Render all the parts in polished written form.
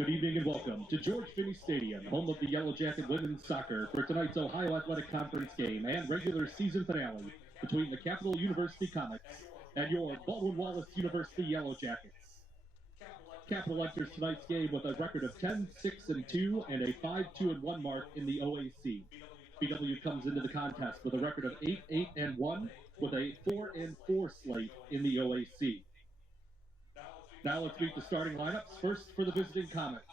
Good evening and welcome to George Finnie Stadium, home of the Yellow Jacket women's soccer, for tonight's Ohio Athletic Conference game and regular season finale between the Capital University Comets and your Baldwin Wallace University Yellow Jackets. Capital enters tonight's game with a record of 10-6-2 and a 5-2-1 mark in the OAC. BW comes into the contest with a record of 8-8-1 with a 4-4 slate in the OAC. Now let's meet the starting lineups. First for the visiting Comets,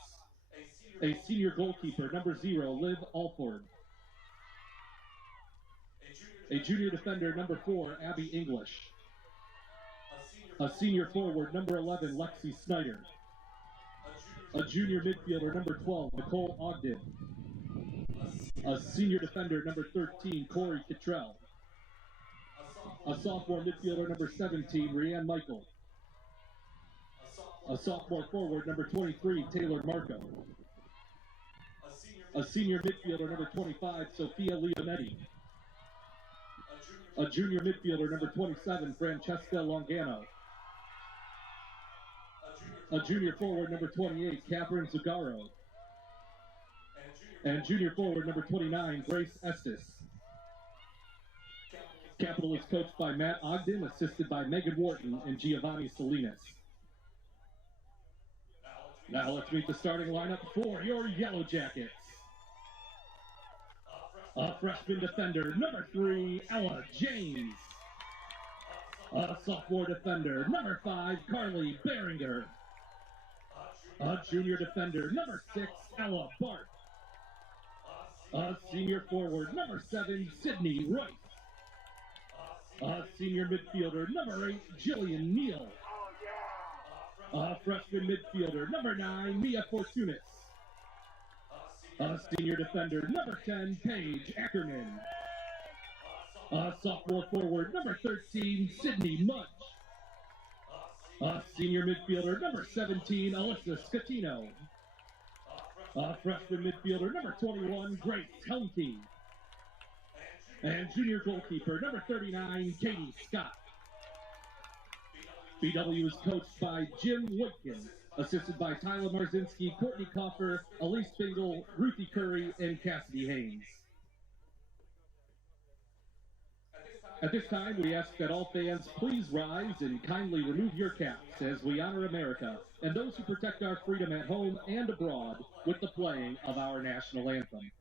a senior goalkeeper, number 0, Liv Alford. A junior defender, number 4, Abby English. A senior forward, number 11, Lexi Snyder. A junior midfielder, number 12, Nicole Ogden. A senior defender, number 13, Corey Cottrell. A sophomore midfielder, number 17, Rianne Michael. A sophomore forward, number 23, Taylor Marco. A senior midfielder, number 25, Sophia Leonetti. A junior midfielder, number 27, Francesca Longano. A junior forward, number 28, Catherine Zugaro. And junior forward, number 29, Grace Estes. Capital is coached by Matt Ogden, assisted by Megan Wharton and Giovanni Salinas. Now let's meet the starting lineup for your Yellow Jackets. A freshman defender, number 3, Ella James. A sophomore defender, number 5, Carly Behringer. A junior defender, number 6, Ella Bart. A senior forward, number 7, Sydney Rice. A senior midfielder, number 8, Jillian Neal. A freshman midfielder, number 9, Mia Fortunis. A senior defender, number 10, Paige Ackerman. A sophomore forward, number 13, Sydney Mudge. A senior midfielder, number 17, Alyssa Scatino. A freshman midfielder, number 21, Grace Helmke. And junior goalkeeper, number 39, Katie Scott. BW is coached by Jim Woodkin, assisted by Tyler Marzinski, Courtney Coffer, Elise Bingle, Ruthie Curry, and Cassidy Haynes. At this time, we ask that all fans please rise and kindly remove your caps as we honor America and those who protect our freedom at home and abroad with the playing of our national anthem.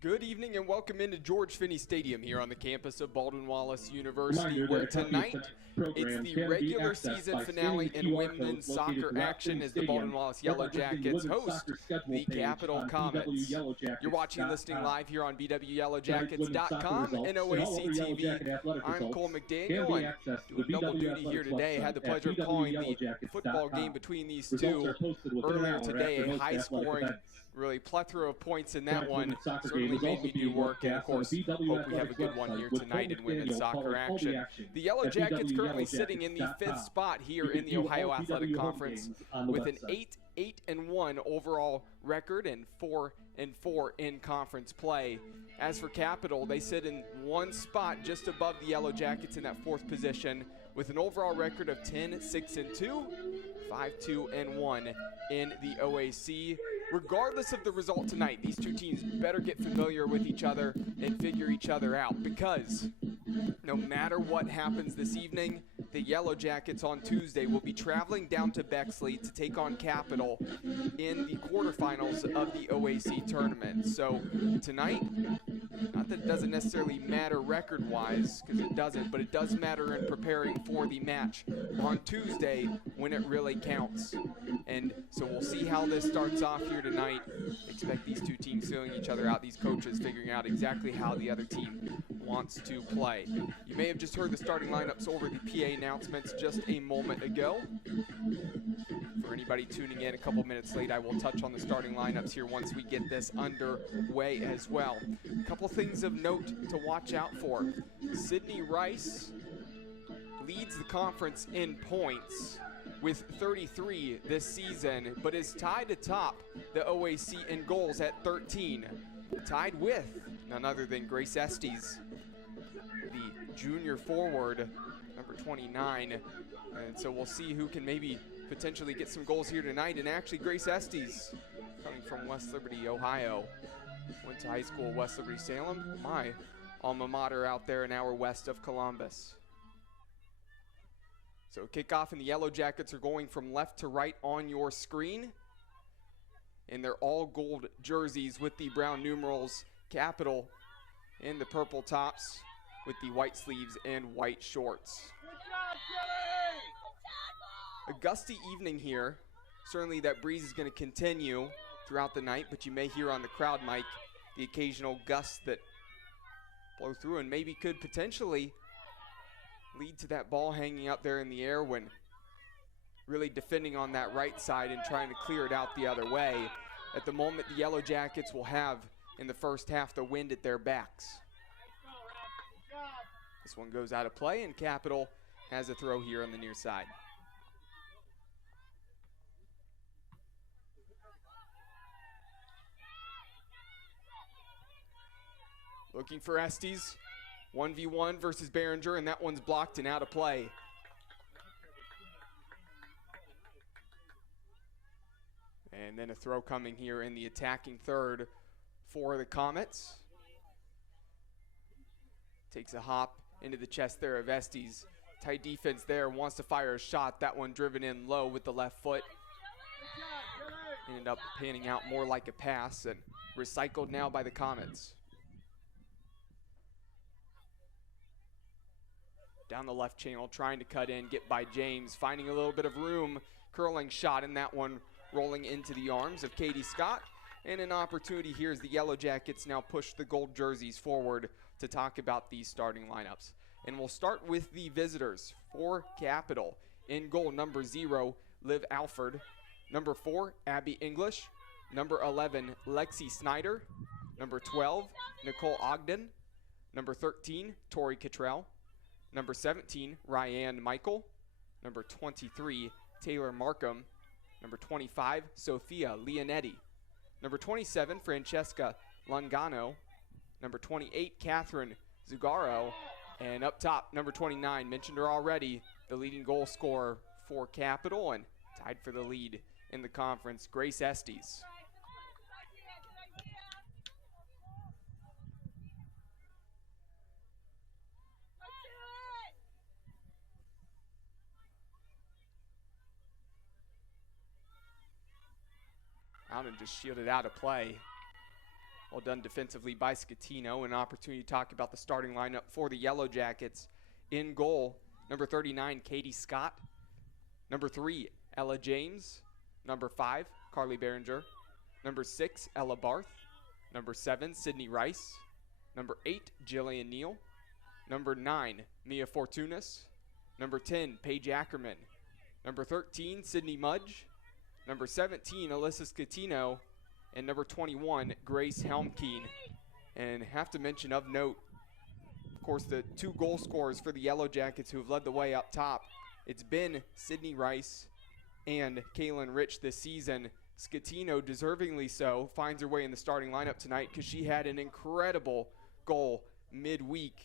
Good evening and welcome into George Finnie Stadium here on the campus of Baldwin Wallace University, where tonight it's the regular season finale in women's soccer action as the Baldwin Wallace Yellow Jackets host the Capital Comets. You're watching and listening live here on BWYellowJackets.com and OAC TV. I'm Cole McDaniel and doing double duty here today. Had the pleasure of calling the football game between these two earlier today, a high-scoring, really plethora of points in that one. Certainly made me do work, and of course, hope we have a good one here tonight in women's soccer action. The Yellow Jackets currently sitting in the 5th spot here in the Ohio Athletic Conference with an 8-8-1 overall record and 4-4 in conference play. As for Capital, they sit in one spot just above the Yellow Jackets in that 4th position with an overall record of 10-6-2, 5-2-1 in the OAC. Regardless of the result tonight, these two teams better get familiar with each other and figure each other out, because no matter what happens this evening, the Yellow Jackets on Tuesday will be traveling down to Bexley to take on Capital in the quarterfinals of the OAC tournament. So tonight, not that it doesn't necessarily matter record-wise, because it doesn't, but it does matter in preparing for the match on Tuesday when it really counts. And so we'll see how this starts off here tonight. Expect these two teams feeling each other out, these coaches figuring out exactly how the other team wants to play. You may have just heard the starting lineups over the PA announcements just a moment ago. For anybody tuning in a couple minutes late, I will touch on the starting lineups here once we get this underway as well. A couple things of note to watch out for. Sydney Rice leads the conference in points with 33 this season, but is tied atop the OAC in goals at 13. Tied with none other than Grace Estes, the junior forward, number 29. And so we'll see who can maybe potentially get some goals here tonight. And actually, Grace Estes, coming from West Liberty, Ohio, went to high school at West Liberty Salem, my alma mater out there an hour west of Columbus. So kickoff, and the Yellow Jackets are going from left to right on your screen. And they're all gold jerseys with the brown numerals. Capital in the purple tops with the white sleeves and white shorts. A gusty evening here. Certainly that breeze is going to continue throughout the night, but you may hear on the crowd mic the occasional gusts that blow through and maybe could potentially lead to that ball hanging up there in the air when really defending on that right side and trying to clear it out the other way. At the moment, the Yellow Jackets will have in the first half the wind at their backs. This one goes out of play, and Capital has a throw here on the near side. Looking for Estes, 1v1 versus Behringer, and that one's blocked and out of play. And then a throw coming here in the attacking third for the Comets. Takes a hop into the chest there of Estes. Tight defense there, wants to fire a shot. That one driven in low with the left foot. Ended up panning out more like a pass and recycled now by the Comets. Down the left channel, trying to cut in, get by James, finding a little bit of room, curling shot, in that one rolling into the arms of Katie Scott. And an opportunity here as the Yellow Jackets now push the gold jerseys forward to talk about these starting lineups. And we'll start with the visitors for Capital. In goal, number 0, Liv Alford. Number 4, Abby English. Number 11, Lexi Snyder. Number 12, Nicole Ogden. Number 13, Tori Cottrell. Number 17, Ryan Michael. Number 23, Taylor Markham. Number 25, Sophia Leonetti. Number 27, Francesca Lungano. Number 28, Catherine Zugaro. And up top, number 29, mentioned her already, the leading goal scorer for Capital and tied for the lead in the conference, Grace Estes. Out and just shielded out of play. Well done defensively by Scatino. An opportunity to talk about the starting lineup for the Yellow Jackets. In goal, number 39, Katie Scott. Number 3, Ella James. Number 5, Carly Behringer. Number 6, Ella Barth. Number 7, Sydney Rice. Number 8, Jillian Neal. Number 9, Mia Fortunas. Number 10, Paige Ackerman. Number 13, Sydney Mudge. Number 17, Alyssa Scatino. And number 21, Grace Helmkeen. And have to mention of note, of course, the 2 goal scorers for the Yellow Jackets who have led the way up top. It's been Sydney Rice and Kaylin Rich this season. Scatino, deservingly so, finds her way in the starting lineup tonight because she had an incredible goal midweek.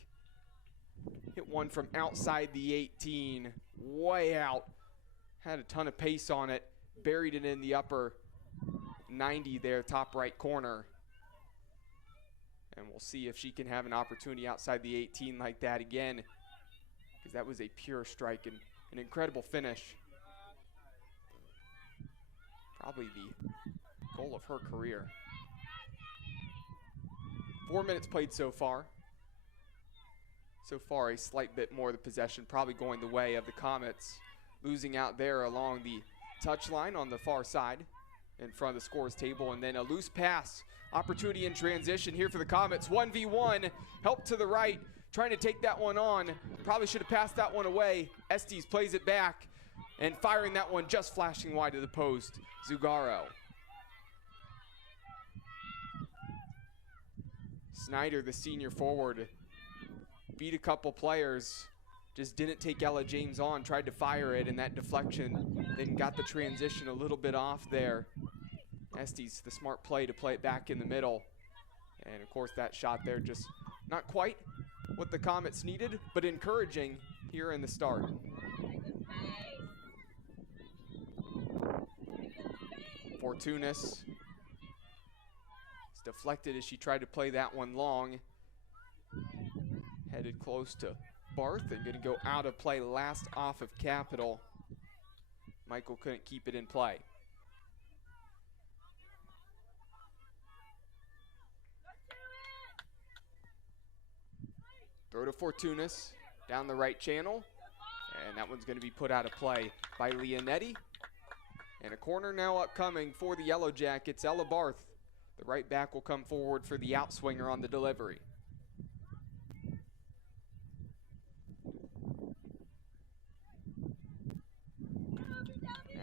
Hit one from outside the 18, way out. had a ton of pace on it, buried it in the upper 90 there, top right corner. And we'll see if she can have an opportunity outside the 18 like that again, because that was a pure strike and an incredible finish. Probably the goal of her career. 4 minutes played so far. So far, a slight bit more of the possession, probably going the way of the Comets, losing out there along the touchline on the far side in front of the scores table. And then a loose pass, opportunity in transition here for the Comets. 1v1, help to the right, trying to take that one on. Probably should have passed that one away. Estes plays it back and firing that one just flashing wide to the post. Zugaro. Snyder, the senior forward, beat a couple players, just didn't take Ella James on, tried to fire it, and that deflection then got the transition a little bit off there. Estes, the smart play to play it back in the middle. And of course that shot there just not quite what the Comets needed, but encouraging here in the start. Fortunas. It's deflected as she tried to play that one long. Headed close to Barth and going to go out of play last off of Capital. Michael couldn't keep it in play. Throw to Fortunas down the right channel, and that one's going to be put out of play by Leonetti. And a corner now upcoming for the Yellow Jackets. Ella Barth, the right back, will come forward for the outswinger on the delivery.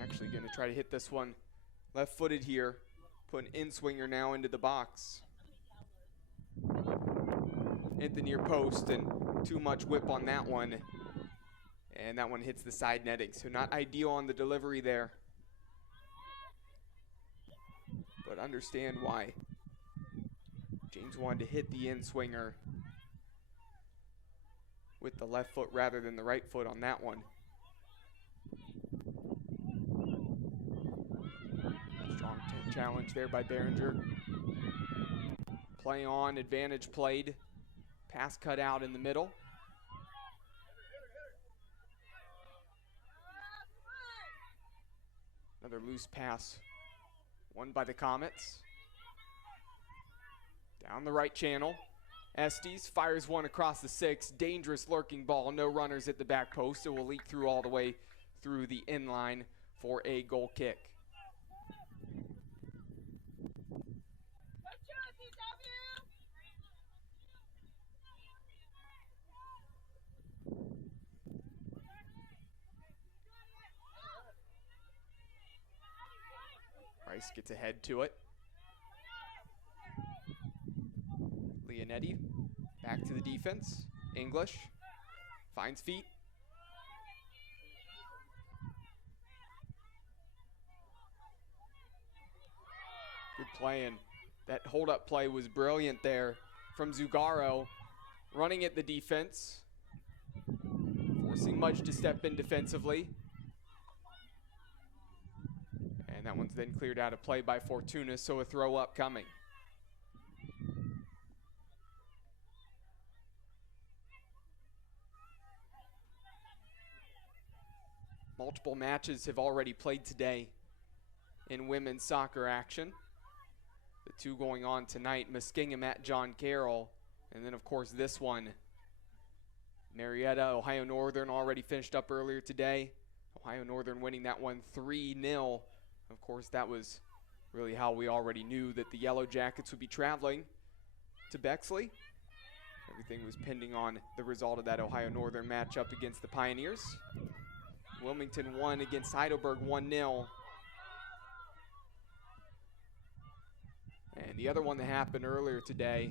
Actually going to try to hit this one left-footed here. Put an in-swinger now into the box. Hit the near post and too much whip on that one. And that one hits the side netting, so not ideal on the delivery there. But understand why James wanted to hit the in-swinger with the left foot rather than the right foot on that one. Strong challenge there by Behringer. Play on, advantage played. Pass cut out in the middle. Another loose pass won by the Comets. Down the right channel. Estes fires one across the 6. Dangerous lurking ball. No runners at the back post. It will leak through all the way through the inline for a goal kick. Rice gets ahead to it. Leonetti back to the defense. English finds feet. Good play, and that hold-up play was brilliant there from Zugaro, running at the defense, forcing Mudge to step in defensively. And that one's then cleared out of play by Fortuna, so a throw up coming. Multiple matches have already played today in women's soccer action. The two going on tonight, Muskingum at John Carroll, and then of course this one. Marietta, Ohio Northern already finished up earlier today. Ohio Northern winning that one 3-0. Of course, that was really how we already knew that the Yellow Jackets would be traveling to Bexley. Everything was pending on the result of that Ohio Northern matchup against the Pioneers. Wilmington won against Heidelberg 1-0. And the other one that happened earlier today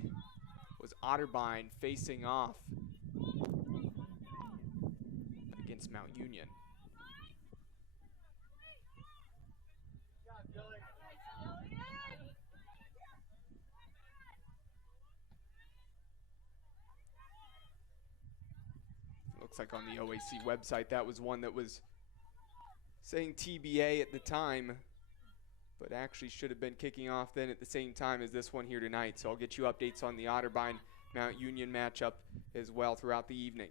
was Otterbein facing off against Mount Union. Looks like on the OAC website, that was one that was saying TBA at the time, but actually should have been kicking off then at the same time as this one here tonight. So I'll get you updates on the Otterbein Mount Union matchup as well throughout the evening.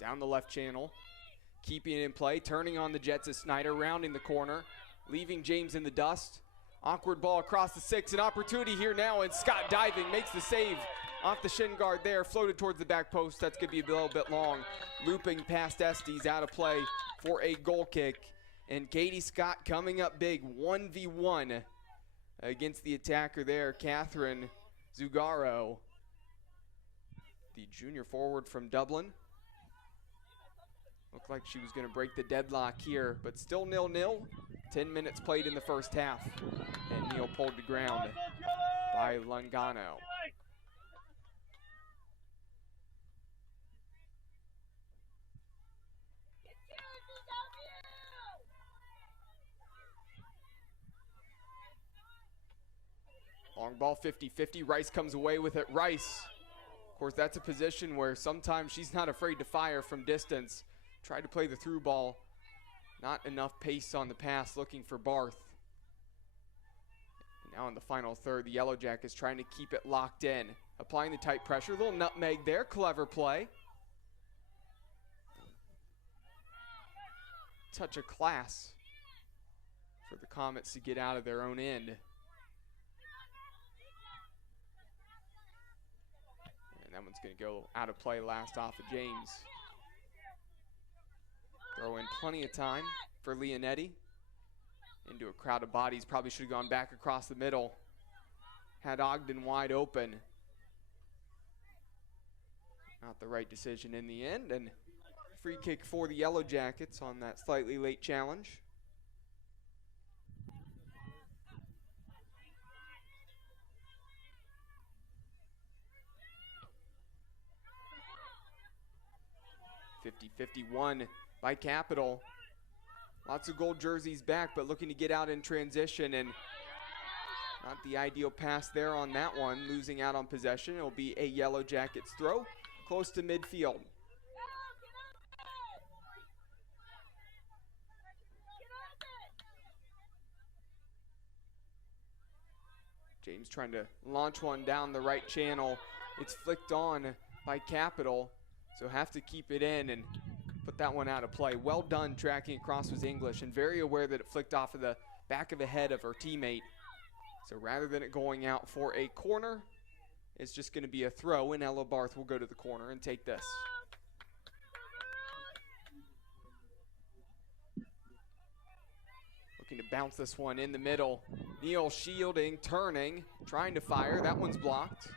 Down the left channel, keeping it in play, turning on the Jets as Snyder, rounding the corner, leaving James in the dust. Awkward ball across the 6, an opportunity here now, and Scott diving, makes the save off the shin guard there, floated towards the back post. That's going to be a little bit long. Looping past Estes, out of play for a goal kick. And Katie Scott coming up big, 1v1 against the attacker there, Catherine Zugaro, the junior forward from Dublin. Looked like she was going to break the deadlock here, but still 0-0. 10 minutes played in the first half. And Neal pulled to ground by Lungano. Long ball 50-50. Rice comes away with it. Rice, of course, that's a position where sometimes she's not afraid to fire from distance. Tried to play the through ball. Not enough pace on the pass, looking for Barth. And now in the final third, the Yellow Jackets trying to keep it locked in. Applying the tight pressure. Little nutmeg there. Clever play. Touch of class for the Comets to get out of their own end. And that one's going to go out of play last off of James. Throw in plenty of time for Leonetti. Into a crowd of bodies. Probably should have gone back across the middle. Had Ogden wide open. Not the right decision in the end. And free kick for the Yellow Jackets on that slightly late challenge. (50-51) by Capital. Lots of gold jerseys back, but looking to get out in transition, and not the ideal pass there on that one. Losing out on possession. It'll be a Yellow Jackets throw close to midfield. James trying to launch one down the right channel. It's flicked on by Capital, so have to keep it in and put that one out of play. Well done tracking across was English, and very aware that it flicked off of the back of the head of her teammate. So rather than it going out for a corner, it's just going to be a throw, and Ella Barth will go to the corner and take this. Looking to bounce this one in the middle. Neal shielding, turning, trying to fire. That one's blocked.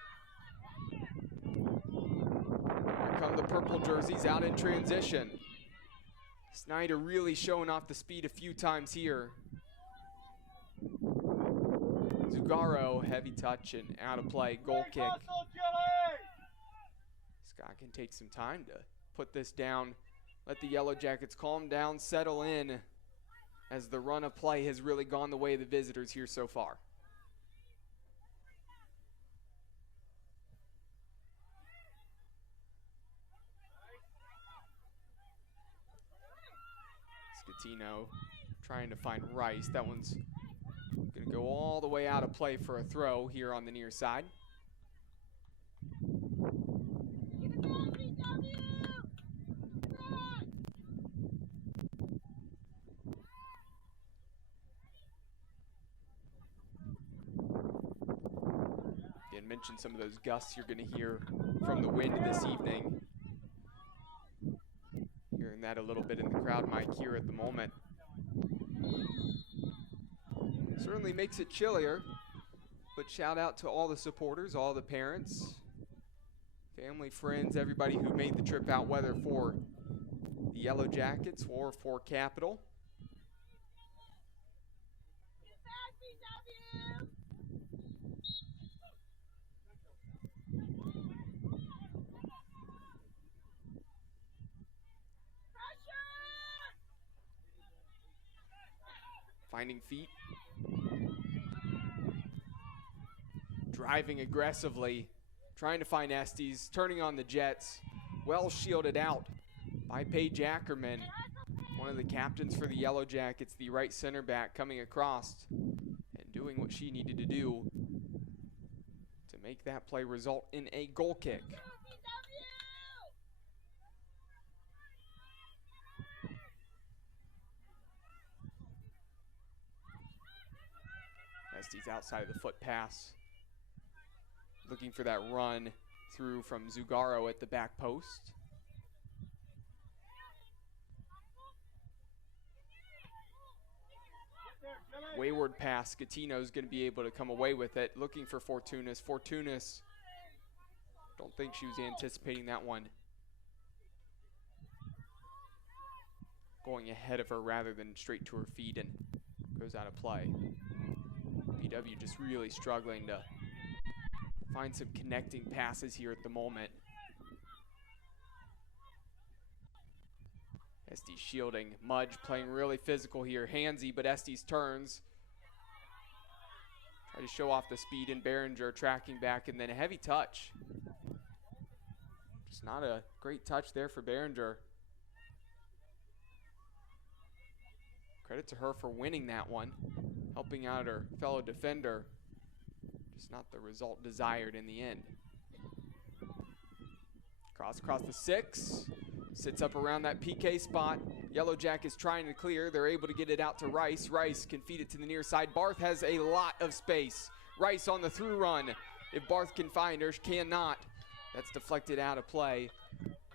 Here come the purple jerseys out in transition. Snyder really showing off the speed a few times here. Zugaro, heavy touch and out of play, goal kick. Scott can take some time to put this down. Let the Yellow Jackets calm down, settle in, as the run of play has really gone the way of the visitors here so far. Scatino trying to find Rice. That one's going to go all the way out of play for a throw here on the near side. Again, mentioned some of those gusts you're going to hear from the wind this evening. Hearing that a little bit in the crowd mic here at the moment. Certainly makes it chillier, but shout out to all the supporters, all the parents, family, friends, everybody who made the trip out, whether for the Yellow Jackets or for Capital. Finding feet. Driving aggressively, trying to find Estes, turning on the Jets. Well shielded out by Paige Ackerman, one of the captains for the Yellow Jackets, the right center back coming across and doing what she needed to do to make that play result in a goal kick. Estes outside of the foot pass, looking for that run through from Zugaro at the back post. Wayward pass, Scatino's going to be able to come away with it, looking for Fortunas. Fortunas, don't think she was anticipating that one. Going ahead of her rather than straight to her feet, and goes out of play. BW just really struggling to find some connecting passes here at the moment. Estes shielding. Mudge playing really physical here. Handsy, but Estes turns. Try to show off the speed, and Behringer tracking back, and then a heavy touch. Just not a great touch there for Behringer. Credit to her for winning that one, helping out her fellow defender. Just not the result desired in the end. Cross across the 6. Sits up around that PK spot. Yellow Jackets trying to clear. They're able to get it out to Rice. Rice can feed it to the near side. Barth has a lot of space. Rice on the through run. If Barth can find her, she cannot. That's deflected out of play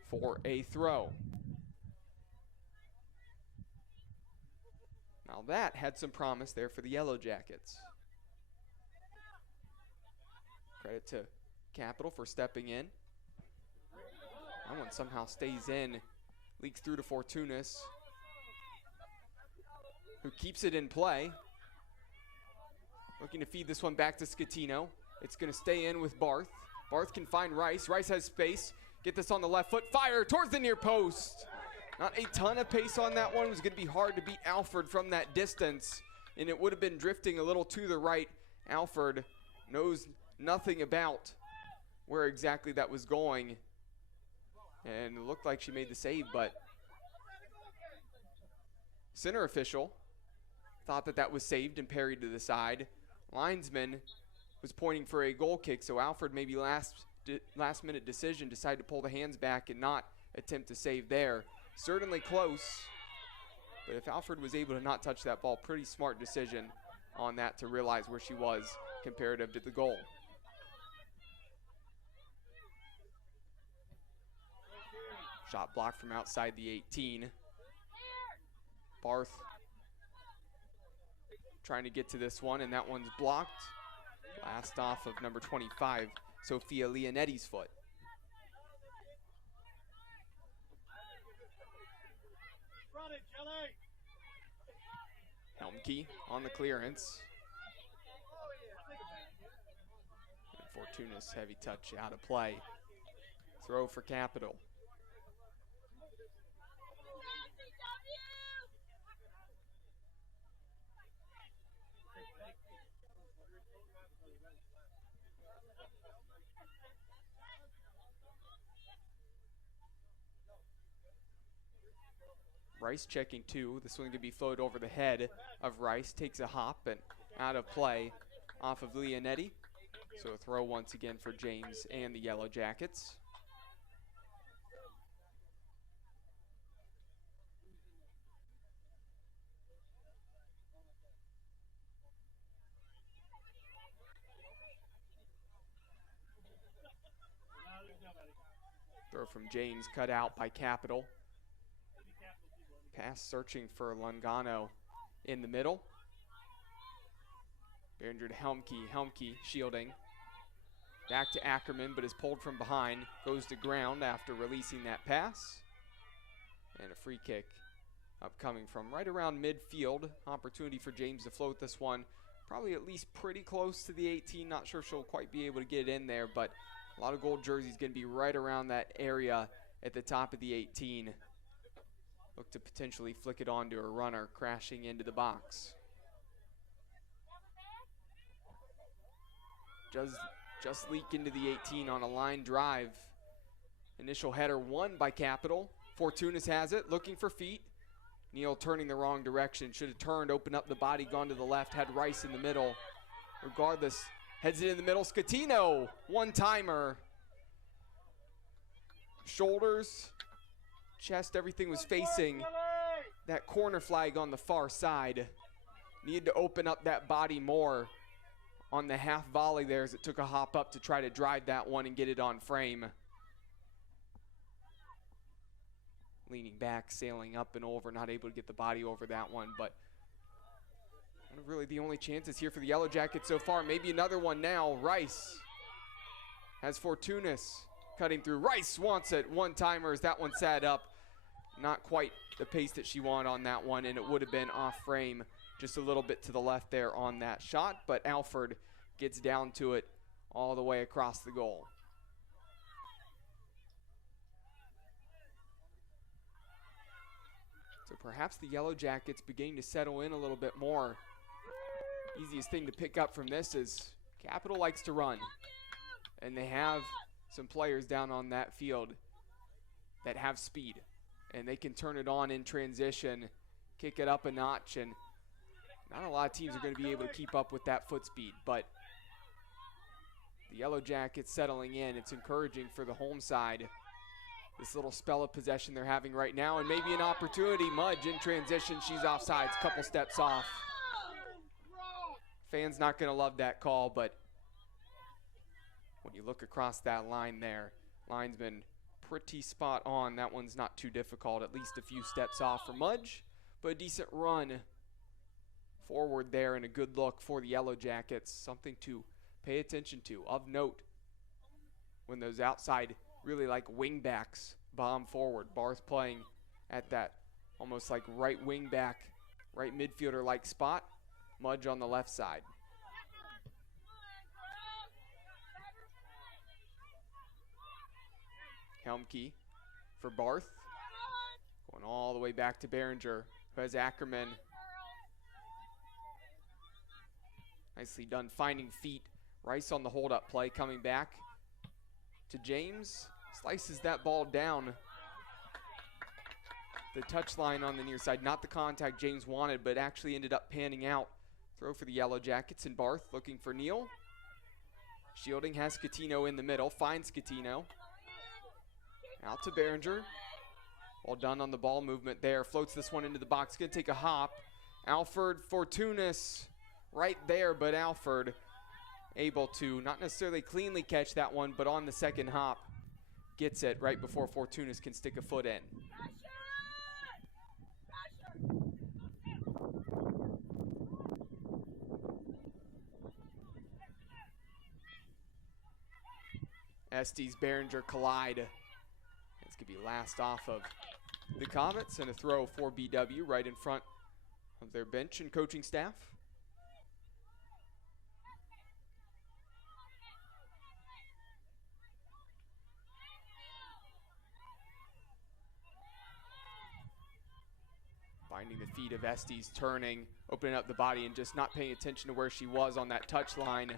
for a throw. Now that had some promise there for the Yellow Jackets. Credit to Capital for stepping in. That one somehow stays in, leaks through to Fortunas, who keeps it in play. Looking to feed this one back to Scatino. It's going to stay in with Barth. Barth can find Rice. Rice has space. Get this on the left foot. Fire towards the near post. Not a ton of pace on that one. It was going to be hard to beat Alford from that distance, and it would have been drifting a little to the right. Alford knows nothing about where exactly that was going. And it looked like she made the save, but center official thought that that was saved and parried to the side. Linesman was pointing for a goal kick, so Alford, maybe last minute decision, decided to pull the hands back and not attempt to save there. Certainly close, but if Alford was able to not touch that ball, pretty smart decision on that to realize where she was comparative to the goal. Shot blocked from outside the 18. Barth trying to get to this one, and that one's blocked. Blast off of number 25, Sophia Leonetti's foot. Helmke on the clearance. And Fortuna's heavy touch out of play. Throw for Capital. Rice checking two. This one could be flowed over the head of Rice. Takes a hop and out of play off of Leonetti. So a throw once again for James and the Yellow Jackets. Throw from James cut out by Capital. Pass searching for Lungano in the middle. Behringer to Helmke. Helmke shielding. Back to Ackerman, but is pulled from behind. Goes to ground after releasing that pass. And a free kick upcoming from right around midfield. Opportunity for James to float this one. Probably at least pretty close to the 18. Not sure she'll quite be able to get it in there, but a lot of gold jerseys going to be right around that area at the top of the 18. Look to potentially flick it onto a runner crashing into the box. just leak into the 18 on a line drive. Initial header won by Capital. Fortunas has it, looking for feet. Neal turning the wrong direction. Should have turned, opened up the body, gone to the left, had Rice in the middle. Regardless, heads it in the middle. Scatino, one-timer. Shoulders, chest, everything was facing that corner flag on the far side. Needed to open up that body more on the half volley there as it took a hop up to try to drive that one and get it on frame. Leaning back, sailing up and over, not able to get the body over that one, but one of really the only chances here for the Yellow Jackets so far. Maybe another one now. Rice has Fortunas cutting through. Rice wants it. One-timers. That one sat up. Not quite the pace that she wanted on that one, and it would have been off frame just a little bit to the left there on that shot, but Alford gets down to it all the way across the goal. So perhaps the Yellow Jackets beginning to settle in a little bit more. Easiest thing to pick up from this is Capital likes to run, and they have some players down on that field that have speed, and they can turn it on in transition, kick it up a notch, and not a lot of teams are going to be able to keep up with that foot speed, but the Yellow Jackets settling in. It's encouraging for the home side. This little spell of possession they're having right now, and maybe an opportunity. Mudge in transition. She's offsides, couple steps off. Fans not going to love that call, but when you look across that line there, line's been pretty spot on. That one's not too difficult, at least a few steps off for Mudge, but a decent run forward there and a good look for the Yellow Jackets. Something to pay attention to. Of note, when those outside really like wing backs bomb forward. Barth playing at that almost like right wing back, right midfielder like spot. Mudge on the left side. Helmke for Barth. Going all the way back to Behringer, who has Ackerman. Nicely done finding feet. Rice on the hold-up play, coming back to James. Slices that ball down the touchline on the near side. Not the contact James wanted, but actually ended up panning out. Throw for the Yellow Jackets, and Barth looking for Neal. Shielding has Scatino in the middle, finds Scatino. Out to Behringer. Well done on the ball movement there. Floats this one into the box, gonna take a hop. Alford, Fortunas right there, but Alford able to not necessarily cleanly catch that one, but on the second hop, gets it right before Fortunas can stick a foot in. Estes, Behringer collide. This could be last off of the Comets, and a throw for BW right in front of their bench and coaching staff. Finding the feet of Estes, turning, opening up the body, and just not paying attention to where she was on that touch line.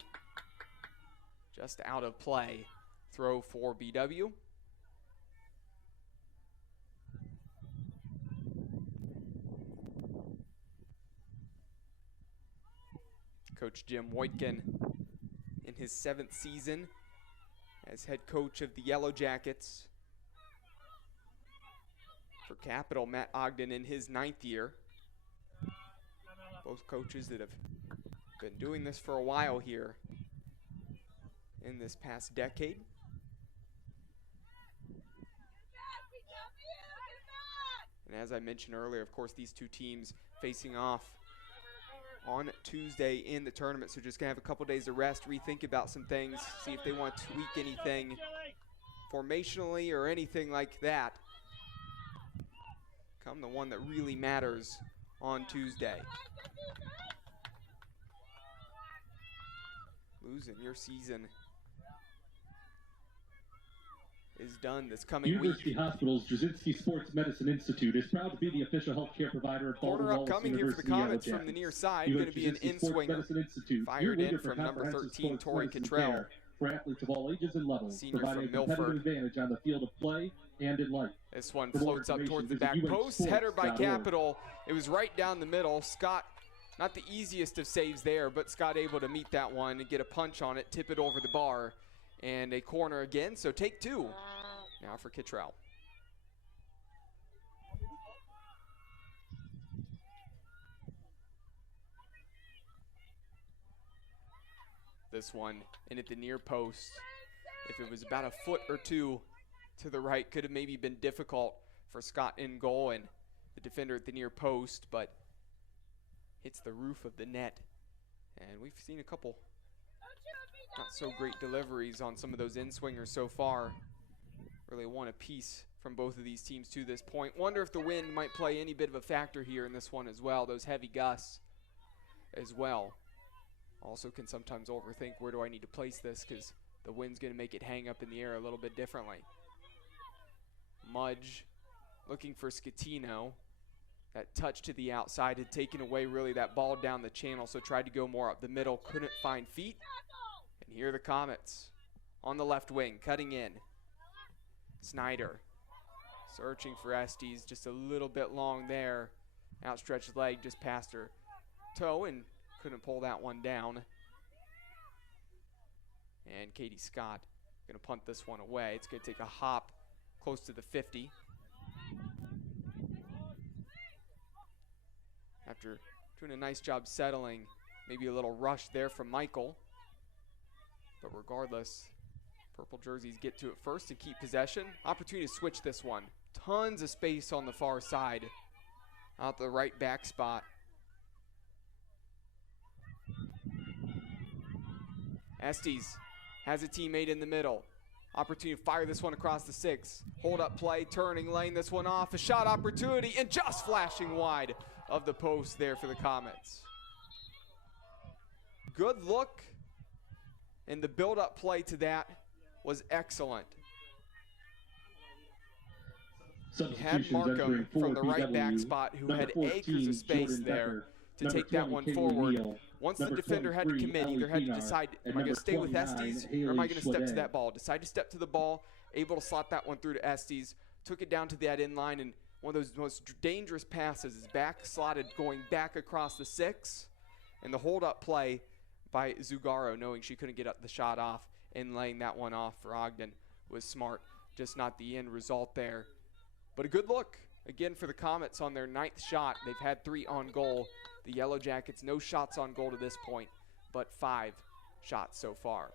Just out of play. Throw for BW. Coach Jim Woitkin in his 7th season as head coach of the Yellow Jackets. For Capital, Matt Ogden in his 9th year. Both coaches that have been doing this for a while here in this past decade. And as I mentioned earlier, of course, these two teams facing off on Tuesday in the tournament. So just going to have a couple days of rest, rethink about some things, see if they want to tweak anything formationally or anything like that. Come the one that really matters on Tuesday. Losing your season is done this coming University week. Hospital's Jasinski Sports Medicine Institute is proud to be the official healthcare provider of Baldwin Wallace Upcoming here for the University Comets from the near side, going to be an in-swinger fired in from number 13, Tori Cottrell. for athletes of all ages and levels, Senior providing a from competitive Milford. advantage on the field of play and in life. This one For more floats up towards the information, back visit post. Header by UHSports.org. Capital. It was right down the middle. Scott, not the easiest of saves there, but Scott able to meet that one and get a punch on it, tip it over the bar, and a corner again. So take two now for Kittrell. This one in at the near post. If it was about a foot or two to the right, could have maybe been difficult for Scott in goal and the defender at the near post, but hits the roof of the net. And we've seen a couple not so great deliveries on some of those in-swingers so far. Really one apiece from both of these teams to this point. Wonder if the wind might play any bit of a factor here in this one as well. Those heavy gusts as well. Also can sometimes overthink, where do I need to place this, because the wind's going to make it hang up in the air a little bit differently. Mudge looking for Scatino. That touch to the outside had taken away really that ball down the channel, so tried to go more up the middle, couldn't find feet. And here are the Comets on the left wing, cutting in. Snyder searching for Estes, just a little bit long there. Outstretched leg just past her toe and couldn't pull that one down. And Katie Scott going to punt this one away. It's going to take a hop close to the 50. After doing a nice job settling, maybe a little rush there from Michael. But regardless, purple jerseys get to it first and keep possession. Opportunity to switch this one. Tons of space on the far side. Out the right back spot. Estes has a teammate in the middle. Opportunity to fire this one across the 6. Hold up play, turning, laying this one off. A shot opportunity and just flashing wide of the post there for the Comets. Good look, and the build-up play to that was excellent. He had Markham from the right back spot, who had acres of space there to take that one forward. Once the defender had to commit, either had to decide, am I going to stay with Estes or am I going to step to that ball? Decide to step to the ball, able to slot that one through to Estes, took it down to that in line, and one of those most dangerous passes is back slotted, going back across the 6. And the hold-up play by Zugaro, knowing she couldn't get up the shot off and laying that one off for Ogden, was smart. Just not the end result there. But a good look, again, for the Comets on their 9th shot. They've had 3 on goal. The Yellow Jackets, no shots on goal to this point, but 5 shots so far.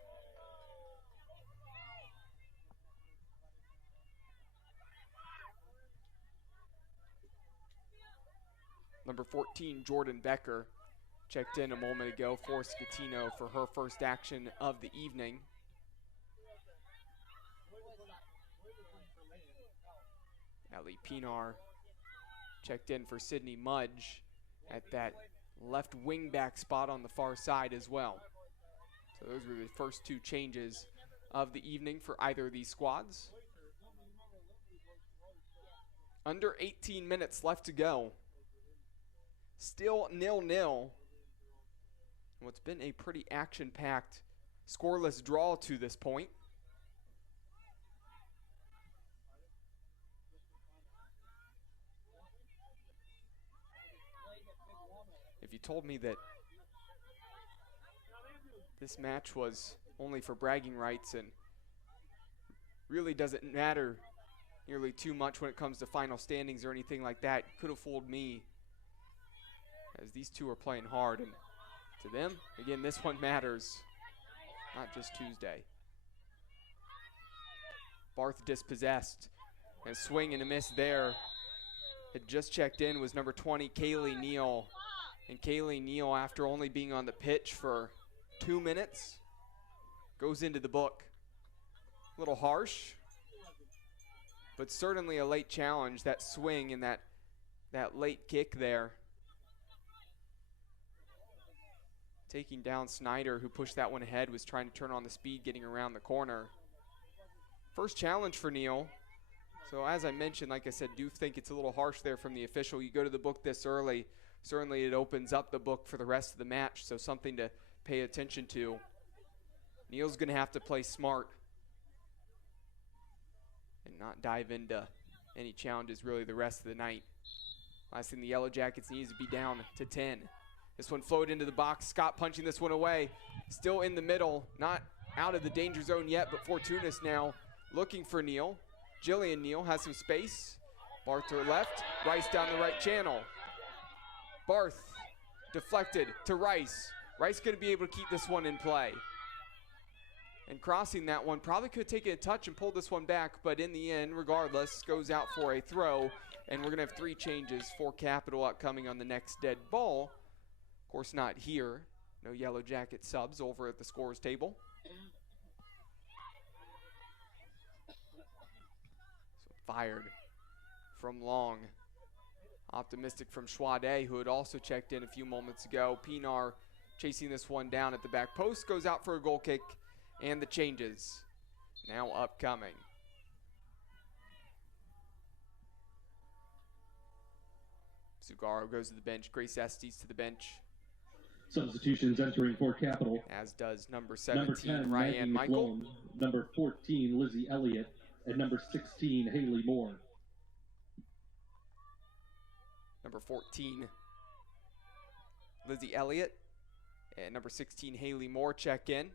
Number 14, Jordan Becker, checked in a moment ago for Scatino for her first action of the evening. Ellie Pinar checked in for Sydney Mudge at that left wing back spot on the far side as well. So those were the first 2 changes of the evening for either of these squads. Under 18 minutes left to go. Still 0-0. What's been a pretty action-packed, scoreless draw to this point. If you told me that this match was only for bragging rights and really doesn't matter nearly too much when it comes to final standings or anything like that, could have fooled me, as these two are playing hard. And to them, again, this one matters, not just Tuesday. Barth dispossessed, and swing and a miss there. Had just checked in was number 20, Kaylee Neal. And Kaylee Neal, after only being on the pitch for 2 minutes, goes into the book. A little harsh, but certainly a late challenge. That swing and that late kick there. Taking down Snyder, who pushed that one ahead, was trying to turn on the speed, getting around the corner. First challenge for Neal. So as I mentioned, like I said, do think it's a little harsh there from the official. You go to the book this early, certainly it opens up the book for the rest of the match, so something to pay attention to. Neal's going to have to play smart and not dive into any challenges really the rest of the night. Last thing the Yellow Jackets needs to be down to 10. This one flowed into the box. Scott punching this one away. Still in the middle, not out of the danger zone yet, but Fortunas now looking for Neal. Jillian Neal has some space. Barth to her left, Rice down the right channel. Barth deflected to Rice. Rice going to be able to keep this one in play. And crossing that one, probably could have taken a touch and pulled this one back, but in the end, regardless, goes out for a throw. And we're going to have 3 changes for Capital upcoming on the next dead ball. Of course, not here. No Yellow Jacket subs over at the scores table. So fired from Long. Optimistic from Schwade, who had also checked in a few moments ago. Pinar chasing this one down at the back post, goes out for a goal kick, and the changes now upcoming. Sugaro goes to the bench. Grace Estes to the bench. Substitutions entering for Capital. As does number 17, number 10, Ryan Michael. McClone, number 14, Lizzie Elliott, and number 16, Haley Moore. Number 14, Lizzie Elliott, and number 16, Haley Moore check in.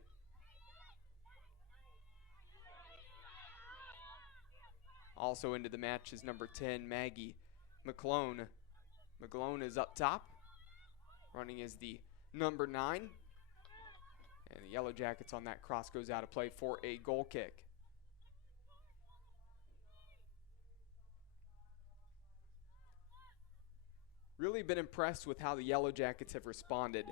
Also into the match is number 10, Maggie McClone. McClone is up top, running as the number 9. And the Yellow Jackets on that cross goes out of play for a goal kick. Really been impressed with how the Yellow Jackets have responded.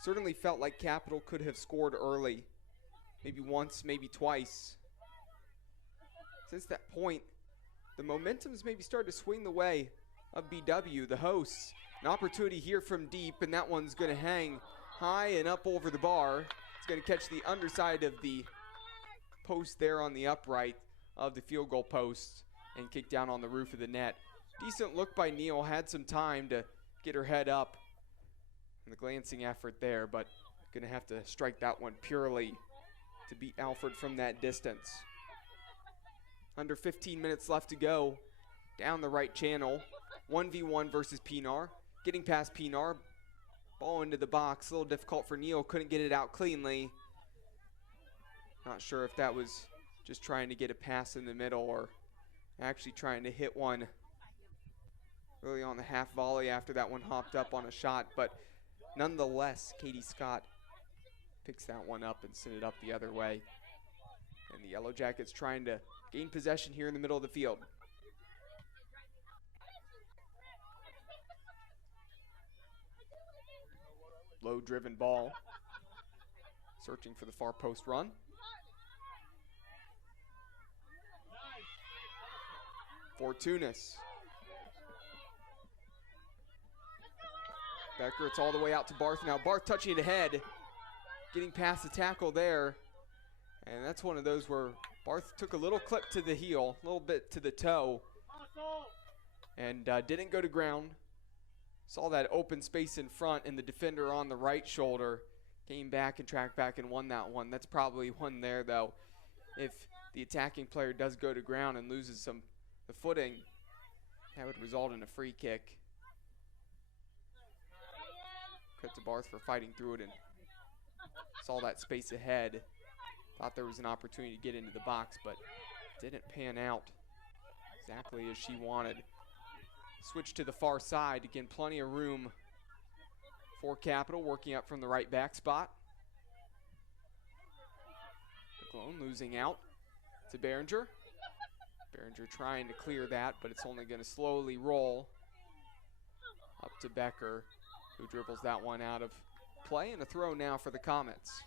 Certainly felt like Capital could have scored early. Maybe once, maybe twice. Since that point, the momentum's maybe started to swing the way of BW, the hosts. An opportunity here from deep, and that one's going to hang high and up over the bar. It's going to catch the underside of the post there on the upright of the field goal post and kick down on the roof of the net. Decent look by Neal, had some time to get her head up. And the glancing effort there, but going to have to strike that one purely to beat Alfred from that distance. Under 15 minutes left to go. Down the right channel. 1v1 versus Pinar. Getting past Pinar. Ball into the box. A little difficult for Neal. Couldn't get it out cleanly. Not sure if that was just trying to get a pass in the middle or actually trying to hit one really on the half volley after that one hopped up on a shot. But nonetheless, Katie Scott picks that one up and sent it up the other way. And the Yellow Jackets trying to gain possession here in the middle of the field. Low driven ball. Searching for the far post run. Fortunas. Becker, it's all the way out to Barth now. Barth touching it ahead. Getting past the tackle there. And that's one of those where Barth took a little clip to the heel, a little bit to the toe, and didn't go to ground. Saw that open space in front, and the defender on the right shoulder came back and tracked back and won that one. That's probably one there, though. If the attacking player does go to ground and loses the footing, that would result in a free kick. Cut to Barth for fighting through it and saw that space ahead. Thought there was an opportunity to get into the box, but didn't pan out exactly as she wanted. Switch to the far side. Again, plenty of room for Capital, working up from the right back spot. McClone losing out to Behringer. Behringer trying to clear that, but it's only going to slowly roll up to Becker, who dribbles that one out of play, and a throw now for the Comets.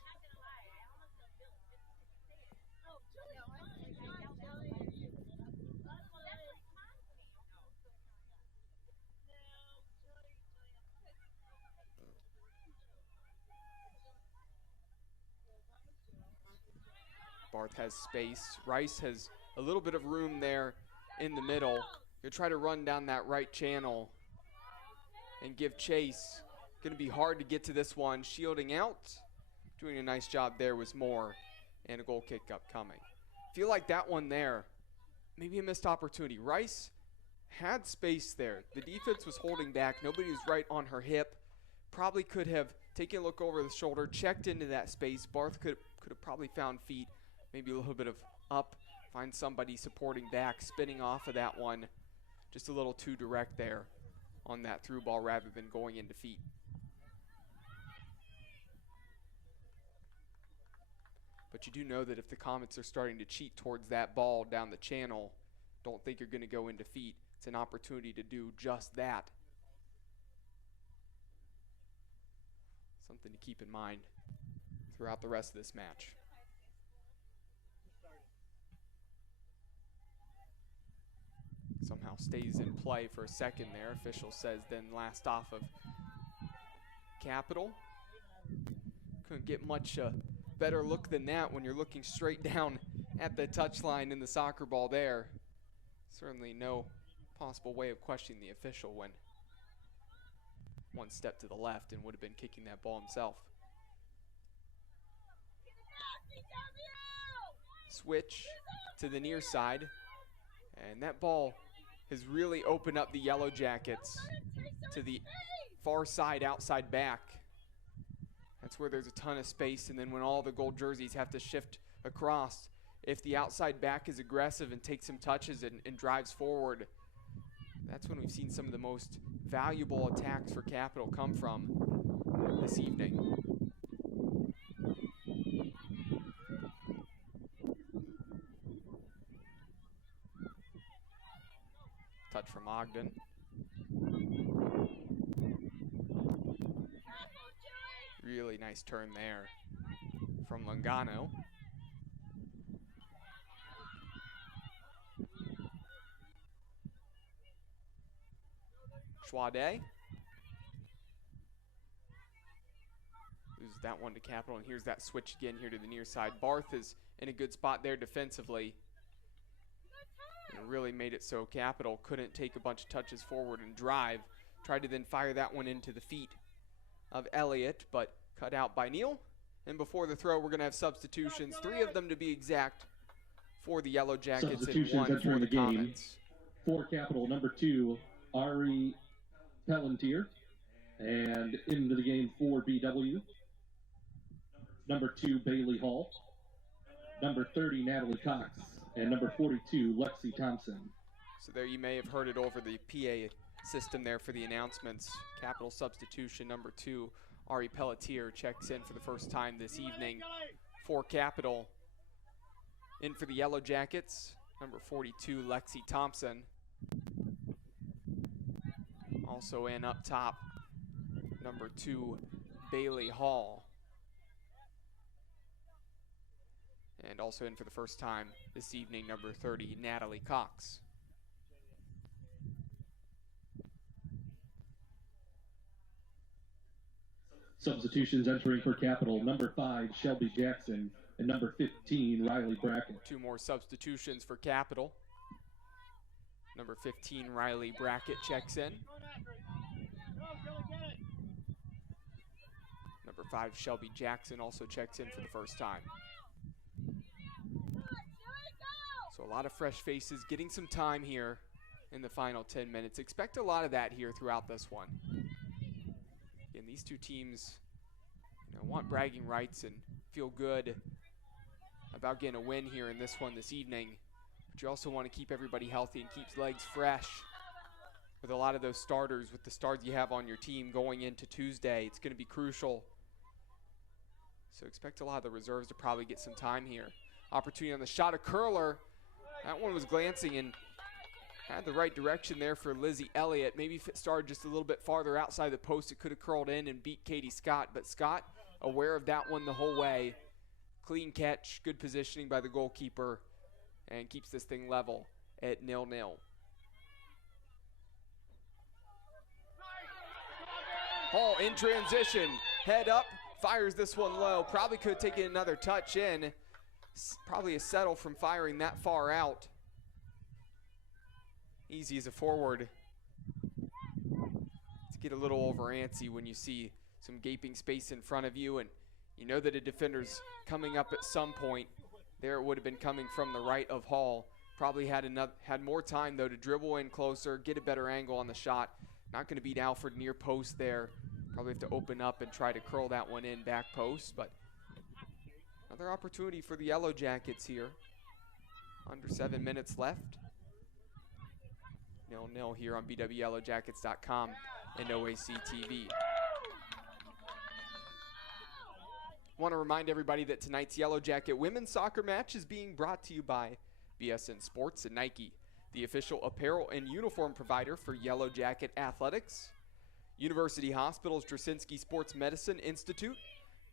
Barth has space. Rice has a little bit of room there in the middle. He'll try to run down that right channel and give chase. Going to be hard to get to this one. Shielding out. Doing a nice job there was Moore. And a goal kick upcoming. Feel like that one there, maybe a missed opportunity. Rice had space there. The defense was holding back. Nobody was right on her hip. Probably could have taken a look over the shoulder, checked into that space. Barth could have probably found feet, maybe a little bit of up, find somebody supporting back, spinning off of that one. Just a little too direct there on that through ball rather than going into feet. But you do know that if the Comets are starting to cheat towards that ball down the channel, don't think you're going to go into feet. It's an opportunity to do just that. Something to keep in mind throughout the rest of this match. Somehow stays in play for a second there. Official says then last off of Capital. Couldn't get much better look than that when you're looking straight down at the touchline in the soccer ball there. Certainly no possible way of questioning the official when one step to the left and would have been kicking that ball himself. Switch to the near side, and that ball has really opened up the Yellow Jackets to the far side outside back. That's where there's a ton of space, and then when all the gold jerseys have to shift across, if the outside back is aggressive and takes some touches and drives forward, that's when we've seen some of the most valuable attacks for Capital come from this evening. Touch from Ogden. Really nice turn there from Lungano. Schwade. Loses that one to Capital, and here's that switch again here to the near side. Barth is in a good spot there defensively. And really made it so Capital couldn't take a bunch of touches forward and drive. Tried to then fire that one into the feet of Elliott, but cut out by Neal. And before the throw, we're going to have substitutions, 3 of them to be exact, for the Yellow Jackets and 1 for the Comets. For Capital, number 2, Ari Pelletier. And into the game for BW, number 2, Bailey Hall. Number 30, Natalie Cox. And number 42, Lexi Thompson. So there you may have heard it over the PA system there for the announcements. Capital substitution, number 2, Ari Pelletier checks in for the first time this evening for Capital. In for the Yellow Jackets, number 42, Lexi Thompson. Also in up top, number 2, Bailey Hall. And also in for the first time this evening, number 30, Natalie Cox. Substitutions entering for Capital, number 5, Shelby Jackson, and number 15, Riley Brackett. 2 more substitutions for Capital. Number 15, Riley Brackett checks in. Number 5, Shelby Jackson also checks in for the first time. So a lot of fresh faces getting some time here in the final 10 minutes. Expect a lot of that here throughout this one. Again, these two teams want bragging rights and feel good about getting a win here in this one this evening. But you also want to keep everybody healthy and keep legs fresh with a lot of those starters, with the stars you have on your team going into Tuesday. It's going to be crucial. So expect a lot of the reserves to probably get some time here. Opportunity on the shot, a curler. That one was glancing and had the right direction there for Lizzie Elliott. Maybe if it started just a little bit farther outside the post, it could have curled in and beat Katie Scott. But Scott, aware of that one the whole way. Clean catch, good positioning by the goalkeeper, and keeps this thing level at 0-0. Hall in transition, head up, fires this one low. Probably could have taken another touch in. Probably a settle from firing that far out. Easy as a forward to get a little over antsy when you see some gaping space in front of you, and you know that a defender's coming up at some point. There it would have been coming from the right of Hall. Probably had more time, though, to dribble in closer, get a better angle on the shot. Not going to beat Alfred near post there. Probably have to open up and try to curl that one in back post, but another opportunity for the Yellow Jackets here. Under 7 minutes left. 0-0 here on bwyellowjackets.com and OAC TV. Want to remind everybody that tonight's Yellow Jacket women's soccer match is being brought to you by BSN Sports and Nike, the official apparel and uniform provider for Yellow Jacket athletics. University Hospital's Drasinski Sports Medicine Institute,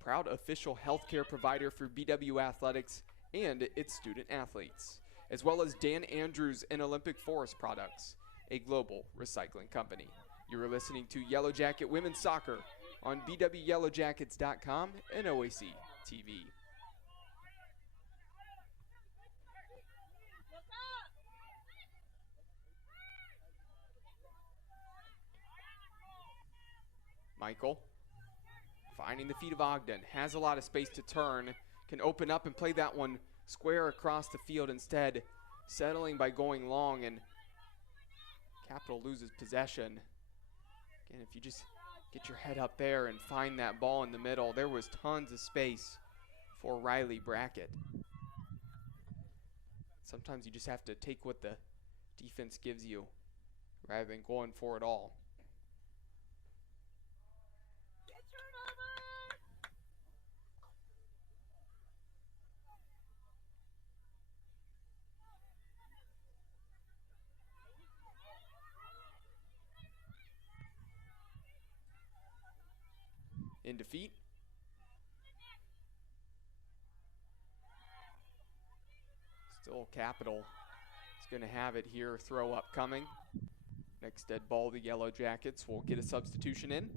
proud official healthcare provider for BW Athletics and its student athletes, as well as Dan Andrews and Olympic Forest Products, a global recycling company. You are listening to Yellow Jacket Women's Soccer on bwyellowjackets.com and OAC TV. Michael, finding the feet of Ogden, has a lot of space to turn, can open up and play that one square across the field instead, settling by going long, and Capital loses possession. Again, if you just get your head up there and find that ball in the middle, there was tons of space for Riley Brackett. Sometimes you just have to take what the defense gives you rather than going for it all. In defeat. Still Capital is going to have it here. Throw up coming. Next dead ball, the Yellow Jackets will get a substitution in.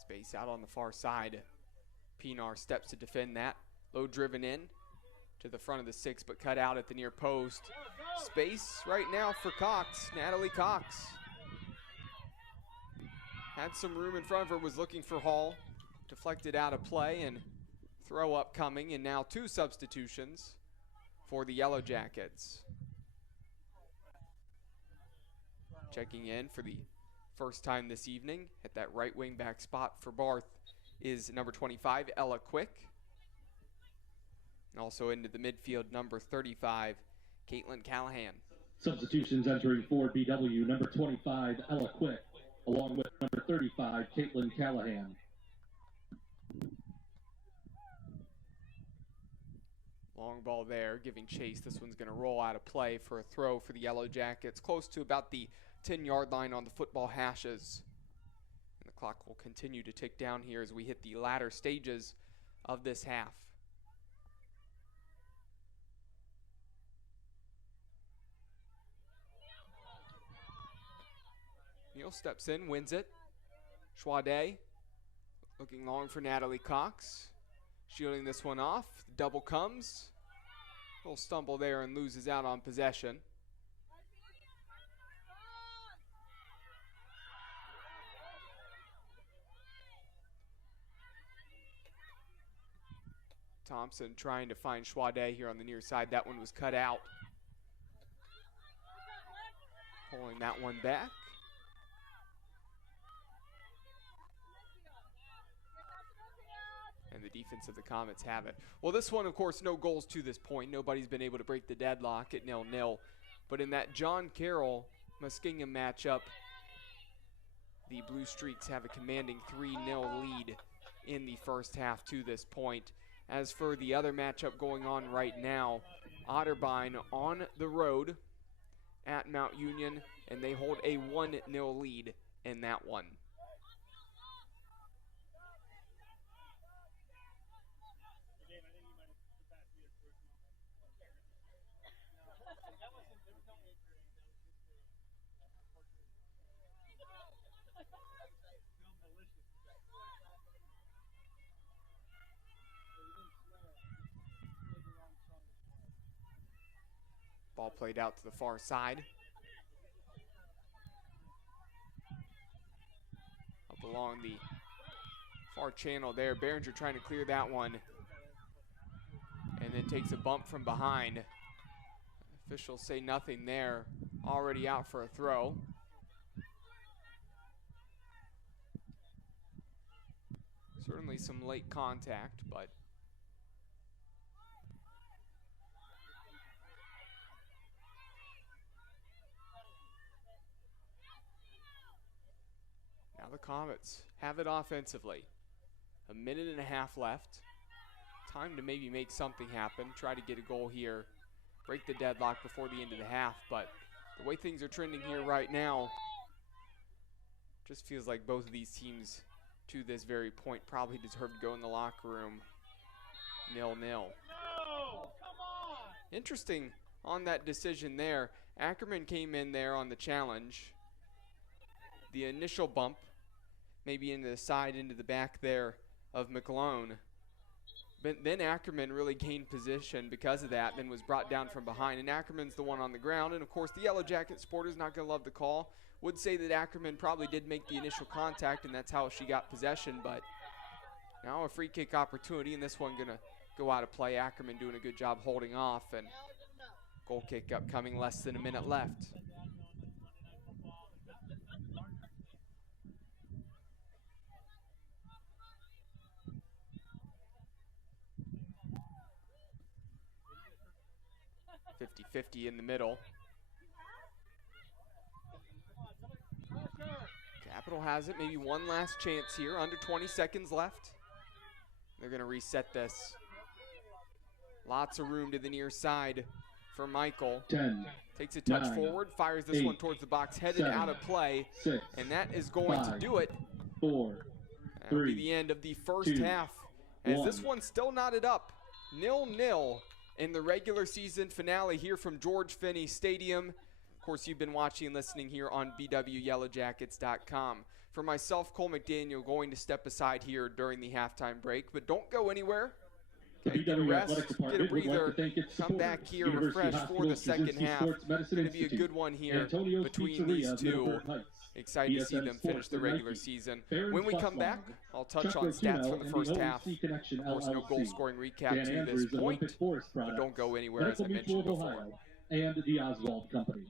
Space out on the far side. Pinar steps to defend that. Low driven in to the front of the 6, but cut out at the near post. Space right now for Cox, Natalie Cox. Had some room in front of her, was looking for Hall. Deflected out of play, and throw up coming, and now 2 substitutions for the Yellow Jackets. Checking in for the first time this evening at that right wing back spot for Barth is number 25, Ella Quick. And also into the midfield, number 35, Caitlin Callahan. Substitutions entering for BW, number 25, Ella Quick, along with number 35, Caitlin Callahan. Long ball there, giving chase. This one's going to roll out of play for a throw for the Yellow Jackets, close to about the 10-yard line on the football hashes. And the clock will continue to tick down here as we hit the latter stages of this half. Neal steps in, wins it. Schwade looking long for Natalie Cox. Shielding this one off. The double comes. Little stumble there and loses out on possession. Thompson trying to find Schwade here on the near side. That one was cut out. Pulling that one back. And the defense of the Comets have it. Well, this one, of course, no goals to this point. Nobody's been able to break the deadlock at 0-0. But in that John Carroll-Muskingum matchup, the Blue Streaks have a commanding 3-0 lead in the first half to this point. As for the other matchup going on right now, Otterbein on the road at Mount Union, and they hold a 1-0 lead in that one. Ball played out to the far side. Up along the far channel there. Behringer trying to clear that one. And then takes a bump from behind. Officials say nothing there. Already out for a throw. Certainly some late contact, but now the Comets have it offensively. A minute and a half left. Time to maybe make something happen. Try to get a goal here. Break the deadlock before the end of the half, but the way things are trending here right now, just feels like both of these teams to this very point probably deserve to go in the locker room 0-0. Interesting on that decision there. Ackerman came in there on the challenge. The initial bump, maybe into the side, into the back there of McClone. But then Ackerman really gained position because of that, then was brought down from behind. And Ackerman's the one on the ground. And, of course, the Yellow Jacket supporter's not going to love the call. Would say that Ackerman probably did make the initial contact, and that's how she got possession. But now a free kick opportunity, and this one going to go out of play. Ackerman doing a good job holding off, and goal kick upcoming, less than a minute left. .50-50 in the middle. Capital has it, maybe one last chance here, under 20 seconds left. They're gonna reset this. Lots of room to the near side for Michael. 10, takes a touch 9, forward, fires this 8, one towards the box, headed 7, out of play, 6, and that is going 5, to do it. 4, That'll 3, be the end of the first 2, half, as 1. this one's still knotted up, 0-0 in the regular season finale here from George Finnie Stadium. Of course, you've been watching and listening here on BWYellowJackets.com. For myself, Cole McDaniel, going to step aside here during the halftime break, but don't go anywhere. Okay, get a rest, get a breather, come back here refreshed for the second half. It's going to be a good one here between these two. Excited to see them finish the regular season. When we come back, I'll touch on stats from the first half. Of course, no goal-scoring recap to this point, but don't go anywhere, as I mentioned before. And the Oswald Company.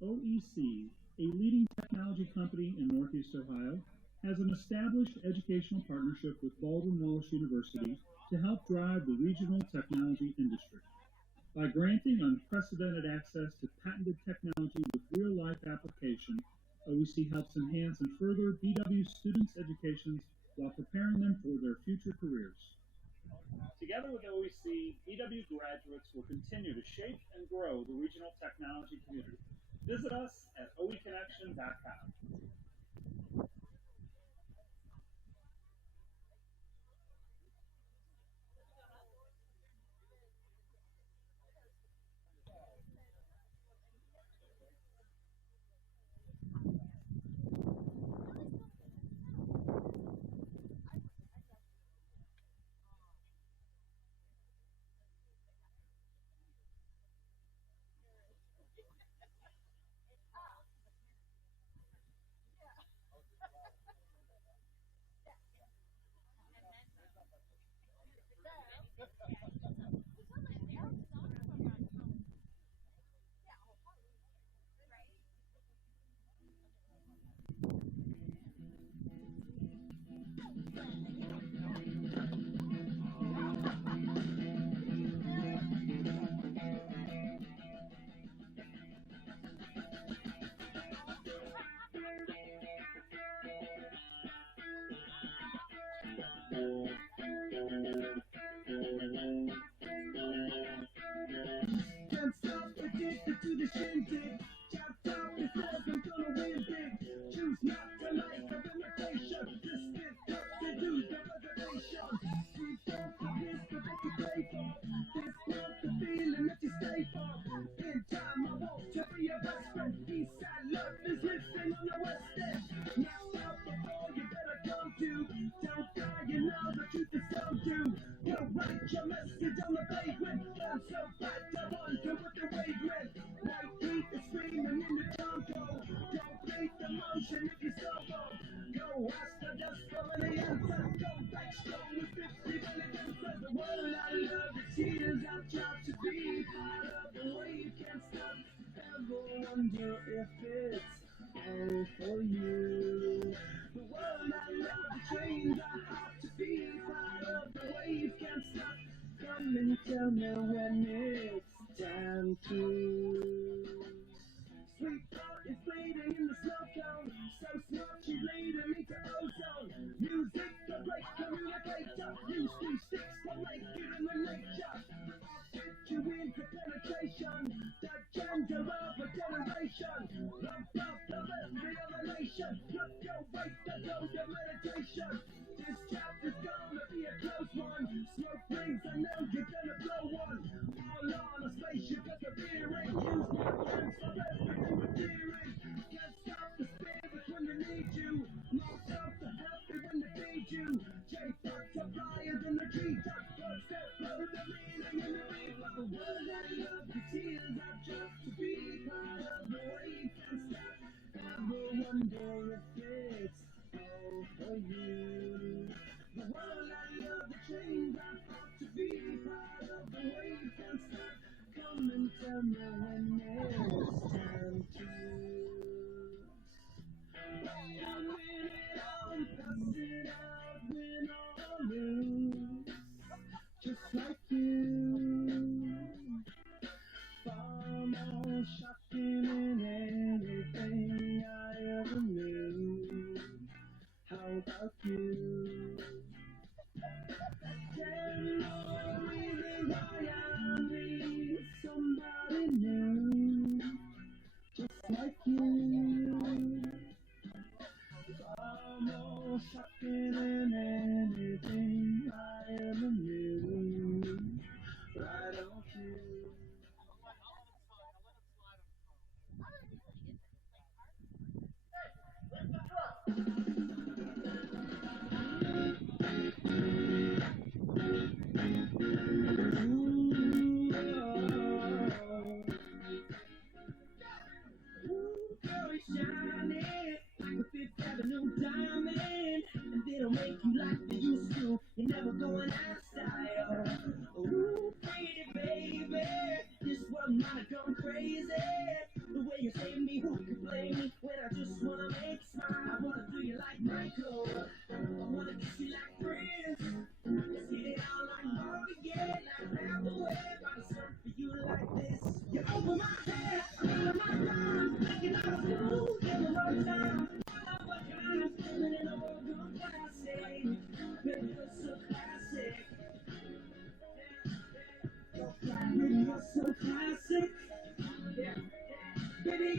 OEC, a leading technology company in Northeast Ohio, has an established educational partnership with Baldwin Wallace University to help drive the regional technology industry. By granting unprecedented access to patented technology with real-life application, OEC helps enhance and further BW students' educations while preparing them for their future careers. Together with OEC, BW graduates will continue to shape and grow the regional technology community. Visit us at oeconnection.com. message on the pavement. I'm so fat, I wonder what the wavelength. White heat is screaming in the Congo. Don't beat the motion if you're solo. Go hasta just from the answer. Go back strong with 50 milligrams. Cause the world I love, the tears I've tried to be part of the way you can't stop. Ever wonder if it's all for you? The world I love, the trains I have to be part of the way you can't stop. Come and tell me when it's time to. Sweetheart is fading in the snow cone. So smart she's leading me to ozone. Music, the great communicator. Use these sticks to make it in the nature. Fit you into penetration. The gender of a generation. Lump up the mystery of a nation. Look your way, the road of meditation. This chapter's gonna be a close one. Smoke rings, I know you're gonna blow one. All on a spaceship at the beering. Use my friends for everything but fearing. Can't stop the spirit when they need you. Myself to help you when they feed you. J-Fox are higher than the treetop. Words that blow the meaning in the reaper. The world I love, the tears I've just to be part of the way you can't stop. Ever wonder if it's all for you? The world I love, the trains I've got to be part of the way you can't stop. Come and tell me when it's time to. Win it all, pass it out, win or lose. Just like you. Far more shocking than anything I ever knew. How about you? Tell me reason why I need somebody new, just like you. Far more shocking than anything I ever knew. Why don't you? Diamond, and they don't make you like they used to. You're never going out of style. Ooh, pretty baby, this world might have gone crazy. The way you save me, who can blame me when I just wanna make you smile? I wanna do you like Michael, I wanna kiss you like Prince. Let's get it on like Marvin Gaye, like round the way. Gotta surf for you like this. You open my head, I'm out of my mind, thinking I was cool in the wrong time. Living in a world gone classic, baby, you're so classic. Baby, you're so classic. Yeah. Baby,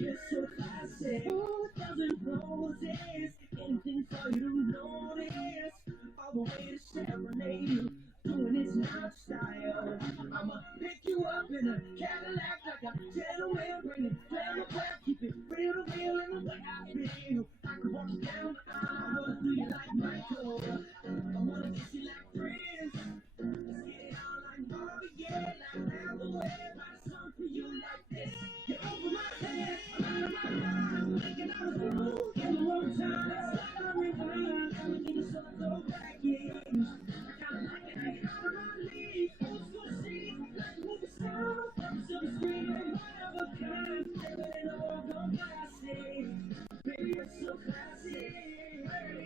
you're so classic. 1,000 roses, anything for you to notice. All the way to serenade you, doing this not style. I'ma pick you up in a Cadillac like a gentleman, bring it down the back, keep it real to real in the way I feel. I could walk you down the aisle, I wanna do you like Michael, I wanna kiss you like Prince. Let's get it on like Marvin Gaye, like round the way, write a song for you like this. You're over my head, I'm out of my mind, thinking I was cool in the wrong time. It's like I rewind, everything is so baggage. I kinda like it, I out of my league, old school scene, like a movie star, from silver screen, one of a kind, living in a world gone classic. Baby, you're so classic. Baby,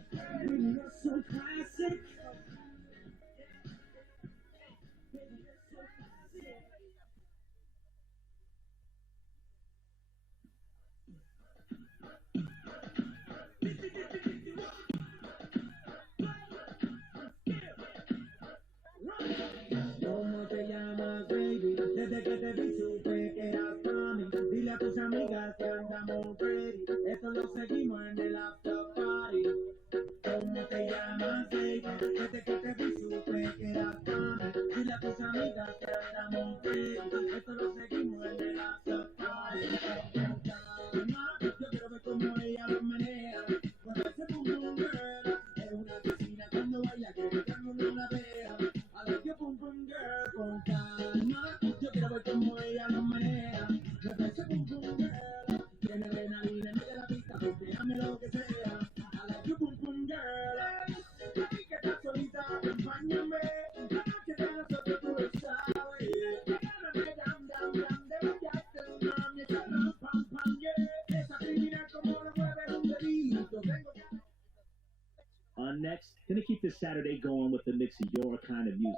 you're so classic. Baby, you're so classic. ¿Cómo te llamas, baby? Desde que te vi supe que eras para mí. Dile a tus amigas que andamos ready. Esto lo seguimos en el after party. ¿Cómo te llamas, baby? Desde que te vi supe que eras para mí. Dile a tus amigas que andamos ready. Esto lo seguimos en el after party. Yo quiero ver cómo ella lo menea. Cuando ese boom boom girl es una piscina cuando baila que on next. Gonna keep this Saturday going with a mix of your kind of music.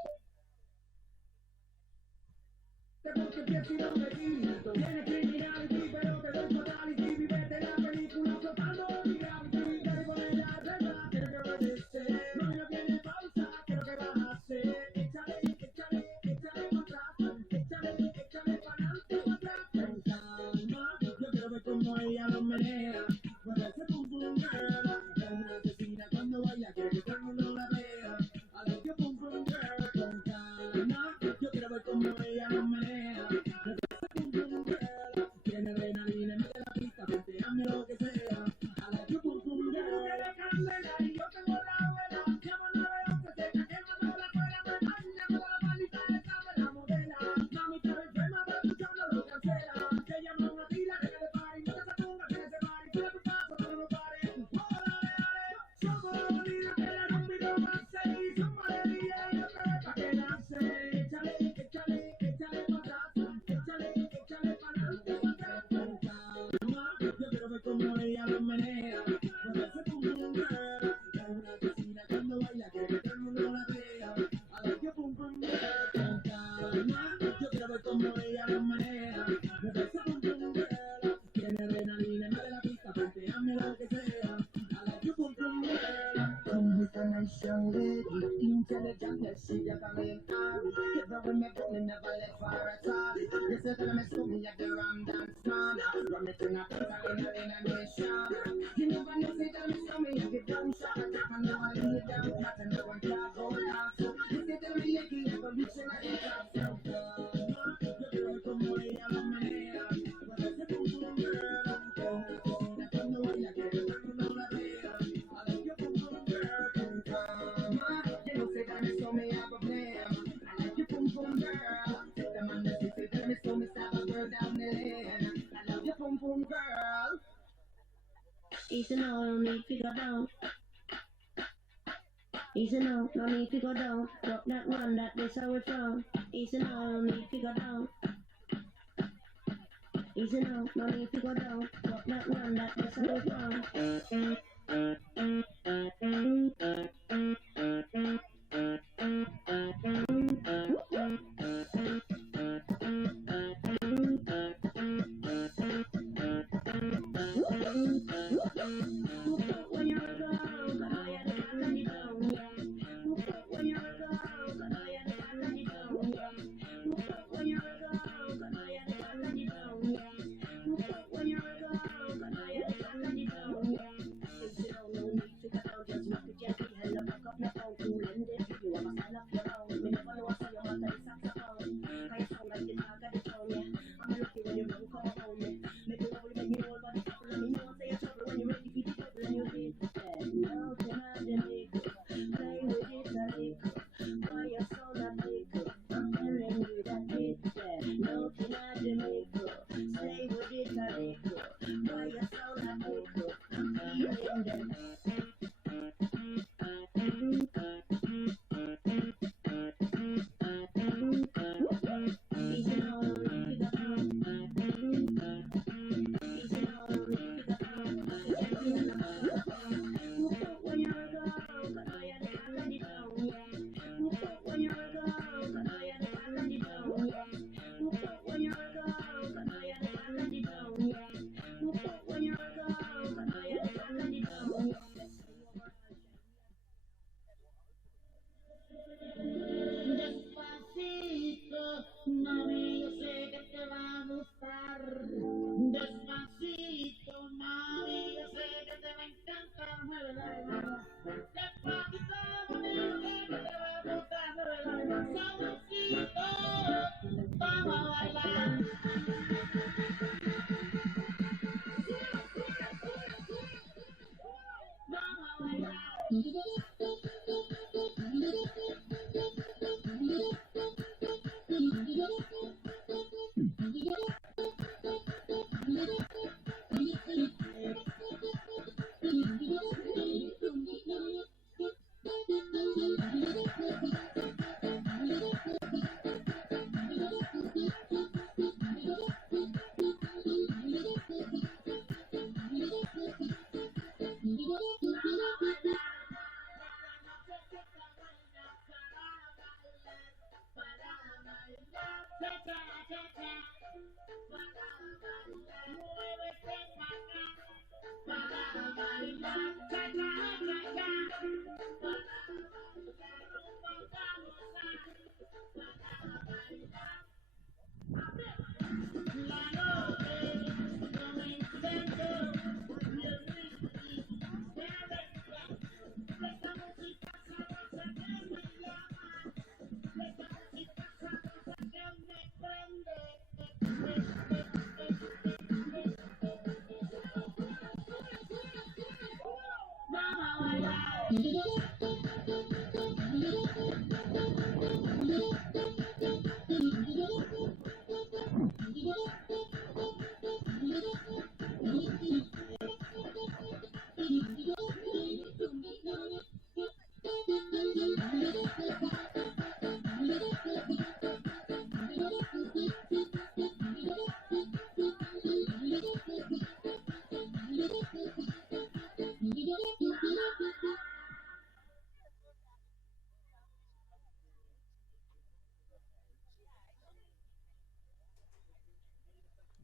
Easy now, no need to go down. Easy now, no need to go down. Drop that one, that this how it's from. Easy now, no need to go down. Easy now, no need to go down. Drop that one, that this how it's from.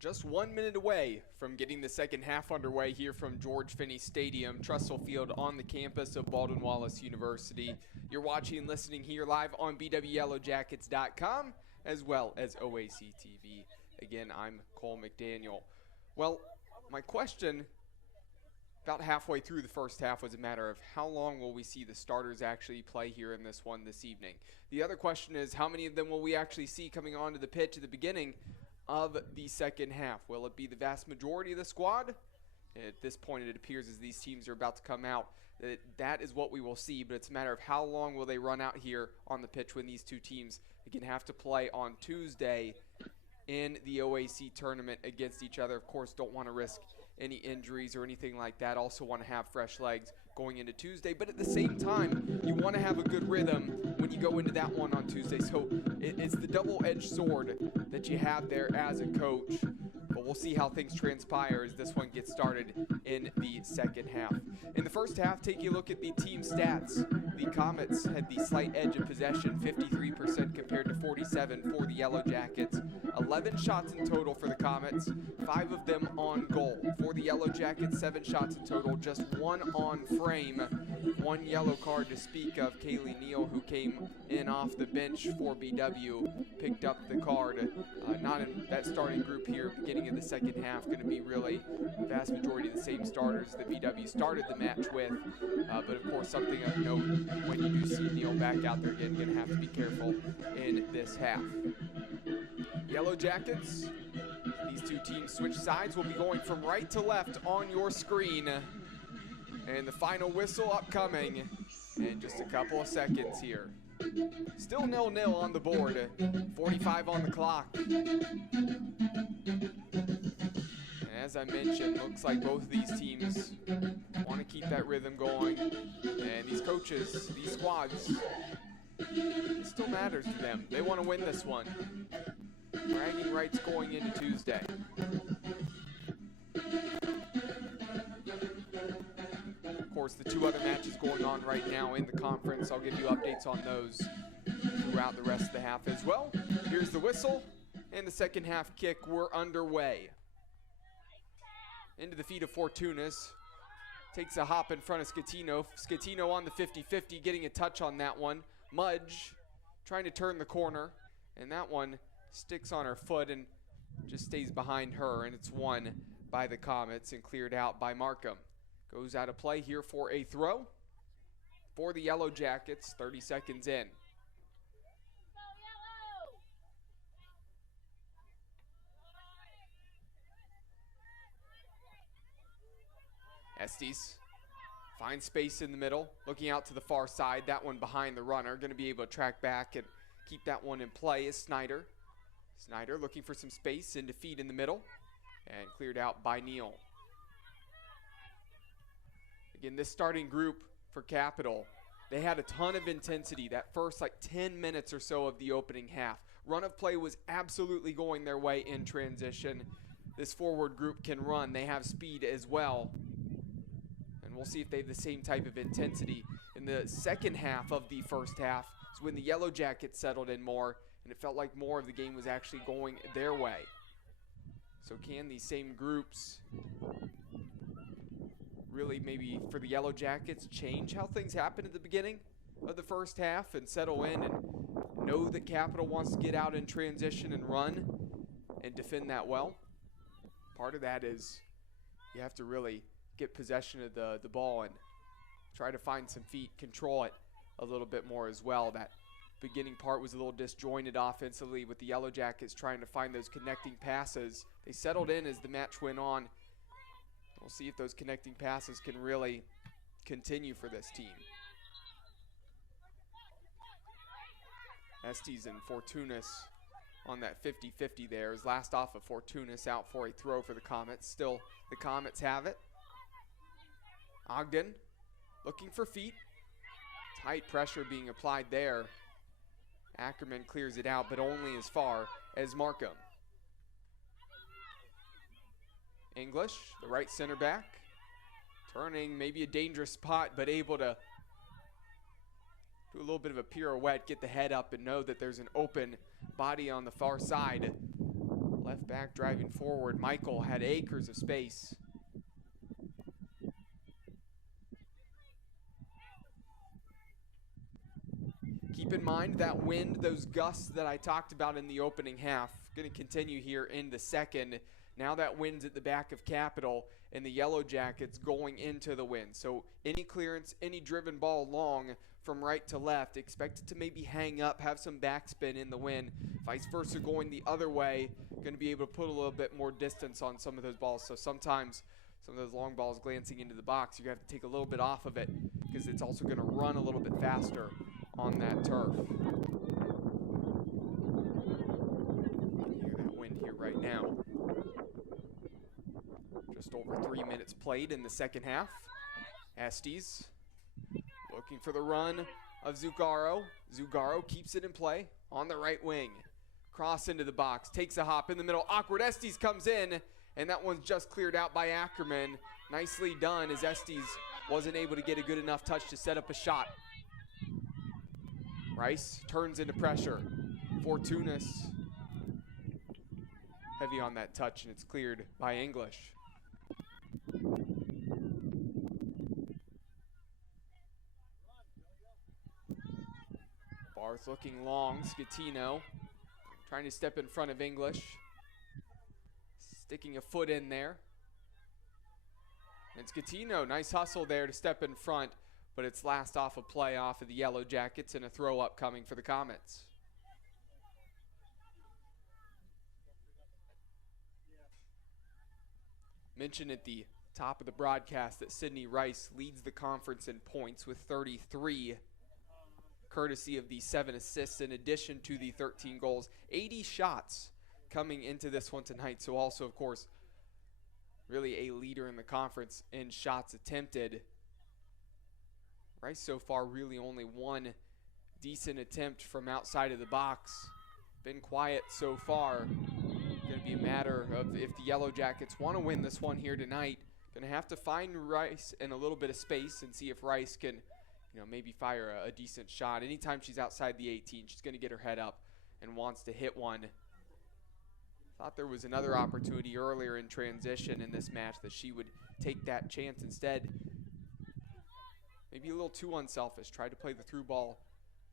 Just 1 minute away from getting the second half underway here from George Finnie Stadium, Tressel Field on the campus of Baldwin Wallace University. You're watching and listening here live on BWYellowJackets.com as well as OAC TV. Again, I'm Cole McDaniel. Well, my question about halfway through the first half was a matter of how long will we see the starters actually play here in this one this evening. The other question is how many of them will we actually see coming onto the pitch at the beginning of the second half? Will it be the vast majority of the squad? At this point, it appears as these teams are about to come out that is what we will see, but it's a matter of how long will they run out here on the pitch when these two teams again have to play on Tuesday in the OAC tournament against each other. Of course, don't want to risk any injuries or anything like that. Also want to have fresh legs going into Tuesday, but at the same time, you want to have a good rhythm when you go into that one on Tuesday. So it's the double-edged sword that you have there as a coach. But we'll see how things transpire as this one gets started in the second half. In the first half, taking a look at the team stats. The Comets had the slight edge of possession, 53% compared to 47 for the Yellow Jackets. 11 shots in total for the Comets, 5 of them on goal. For the Yellow Jackets, 7 shots in total, just 1 on frame. 1 yellow card to speak of. Kaylee Neal, who came in off the bench for BW, picked up the card. Not in that starting group here beginning of the second half. Going to be really the vast majority of the same starters that BW started the match with. But of course, something of note when you do see Neal back out there again, going to have to be careful in this half. Yellow Jackets, these two teams switch sides, will be going from right to left on your screen. And the final whistle upcoming in just a couple of seconds here. Still 0-0 on the board, 45 on the clock. And as I mentioned, looks like both of these teams want to keep that rhythm going. And these coaches, these squads, it still matters to them. They want to win this one. Bragging rights going into Tuesday. Of course, the two other matches going on right now in the conference. I'll give you updates on those throughout the rest of the half as well. Here's the whistle, and the second half kick. We're underway. Into the feet of Fortunas. Takes a hop in front of Scatino. Scatino on the 50-50, getting a touch on that one. Mudge trying to turn the corner, and that one sticks on her foot and just stays behind her, and it's won by the Comets and cleared out by Markham. Goes out of play here for a throw for the Yellow Jackets, 30 seconds in. Estes finds space in the middle, looking out to the far side. That one behind the runner, going to be able to track back and keep that one in play is Snyder. Snyder looking for some space into feed in the middle and cleared out by Neal. Again, this starting group for Capital, they had a ton of intensity that first 10 minutes or so of the opening half. Run of play was absolutely going their way in transition. This forward group can run. They have speed as well. And we'll see if they have the same type of intensity in the second half of the first half. Is when the Yellow Jackets settled in more, and it felt like more of the game was actually going their way. So can these same groups really, maybe for the Yellow Jackets, change how things happen at the beginning of the first half and settle in and know that Capital wants to get out in transition and run and defend that well? Part of that is you have to really get possession of the ball and try to find some feet, control it a little bit more as well. That beginning part was a little disjointed offensively with the Yellow Jackets trying to find those connecting passes. They settled in as the match went on. We'll see if those connecting passes can really continue for this team. Estes and Fortunas on that 50-50 there. His last off of Fortunas out for a throw for the Comets. Still, the Comets have it. Ogden looking for feet. Tight pressure being applied there. Ackerman clears it out, but only as far as Markham. English, the right center back. Turning, maybe a dangerous spot, but able to do a little bit of a pirouette, get the head up and know that there's an open body on the far side. Left back driving forward. Michael had acres of space. Keep in mind that wind, those gusts that I talked about in the opening half, going to continue here in the second. Now that wind's at the back of Capital, and the Yellow Jackets going into the wind. So any clearance, any driven ball long from right to left, expect it to maybe hang up, have some backspin in the wind. Vice versa going the other way, going to be able to put a little bit more distance on some of those balls. So sometimes some of those long balls glancing into the box, you have to take a little bit off of it because it's also going to run a little bit faster on that turf. You can hear that wind here right now. Just over 3 minutes played in the second half. Estes looking for the run of Zugaro. Zugaro keeps it in play on the right wing. Cross into the box, takes a hop in the middle. Awkward, Estes comes in, and that one's just cleared out by Ackerman. Nicely done as Estes wasn't able to get a good enough touch to set up a shot. Rice turns into pressure. Fortunas heavy on that touch, and it's cleared by English. Barth looking long. Scatino trying to step in front of English. Sticking a foot in there. And Scatino, nice hustle there to step in front, but it's last off a play off of the Yellow Jackets and a throw up coming for the Comets. Mentioned at the top of the broadcast that Sydney Rice leads the conference in points with 33, courtesy of the 7 assists in addition to the 13 goals. 80 shots coming into this one tonight, so also, of course, really a leader in the conference in shots attempted. Rice so far really only one decent attempt from outside of the box. Been quiet so far. Going to be a matter of if the Yellow Jackets want to win this one here tonight. Going to have to find Rice in a little bit of space and see if Rice can, maybe fire a decent shot. Anytime she's outside the 18, she's going to get her head up and wants to hit one. Thought there was another opportunity earlier in transition in this match that she would take that chance instead. Maybe a little too unselfish. Tried to play the through ball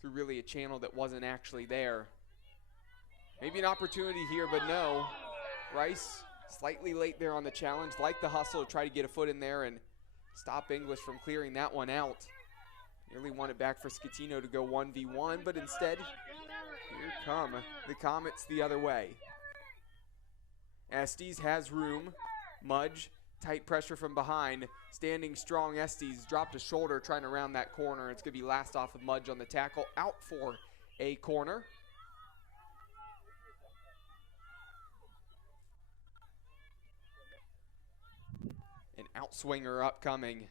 through really a channel that wasn't actually there. Maybe an opportunity here, but no. Rice slightly late there on the challenge. Like the hustle to try to get a foot in there and stop English from clearing that one out. Nearly won it back for Scatino to go 1v1, but instead, here come the Comets the other way. Estes has room. Mudge, tight pressure from behind. Standing strong, Estes dropped a shoulder trying to round that corner. It's going to be last off of Mudge on the tackle. Out for a corner. An outswinger upcoming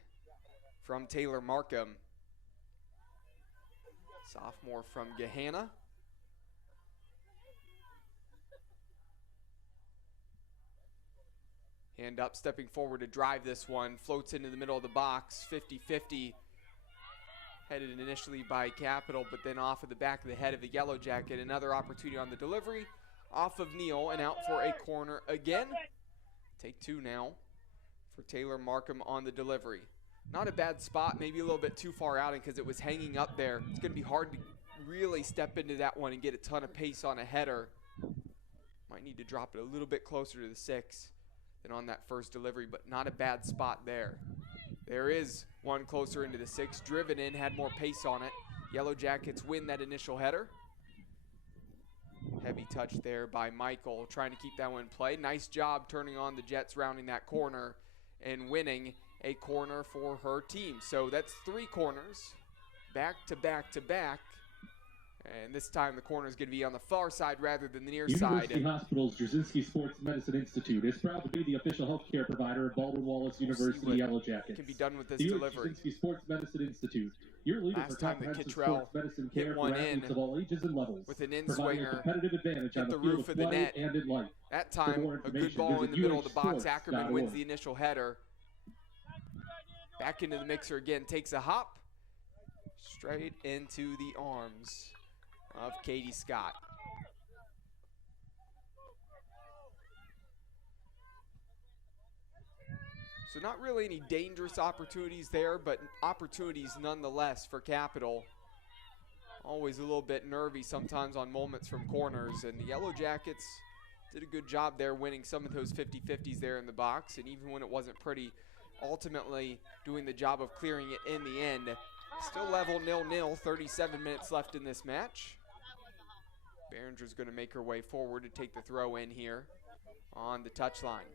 from Taylor Markham. Sophomore from Gahanna. Hand up, stepping forward to drive this one. Floats into the middle of the box, 50-50. Headed initially by Capital, but then off of the back of the head of the Yellow Jacket. Another opportunity on the delivery. Off of Neal and out for a corner again. Take two now for Taylor Markham on the delivery. Not a bad spot, maybe a little bit too far out because it was hanging up there. It's going to be hard to really step into that one and get a ton of pace on a header. Might need to drop it a little bit closer to the 6 than on that first delivery, but not a bad spot there. There is one closer into the 6, driven in, had more pace on it. Yellow Jackets win that initial header. Heavy touch there by Michael, trying to keep that one in play. Nice job turning on the Jets, rounding that corner and winning. a corner for her team. So that's 3 corners, back to back to back. And this time the corner is going to be on the far side rather than the near side. University Hospital's Jasinski Sports Medicine Institute is proud to be the official healthcare provider of Baldwin Wallace University Yellow Jackets. Can be done with this the delivery. Jasinski Sports Medicine Institute, your leader Last for time that comprehensive Kittrell sports medicine hit care one for athletes in of all ages and levels, with an providing a in-swinger, competitive advantage hit on the the field roof of of the play net. and in life. That For time, more a good information, ball in the visit middle of the box. Ackerman wins UHSports.org. the initial header. Back into the mixer again, takes a hop. Straight into the arms of Katie Scott. So not really any dangerous opportunities there, but opportunities nonetheless for Capital. Always a little bit nervy sometimes on moments from corners, and the Yellow Jackets did a good job there winning some of those 50-50s there in the box, and even when it wasn't pretty, ultimately doing the job of clearing it in the end. Still level 0-0, 37 minutes left in this match. Behringer's going to make her way forward to take the throw in here on the touchline.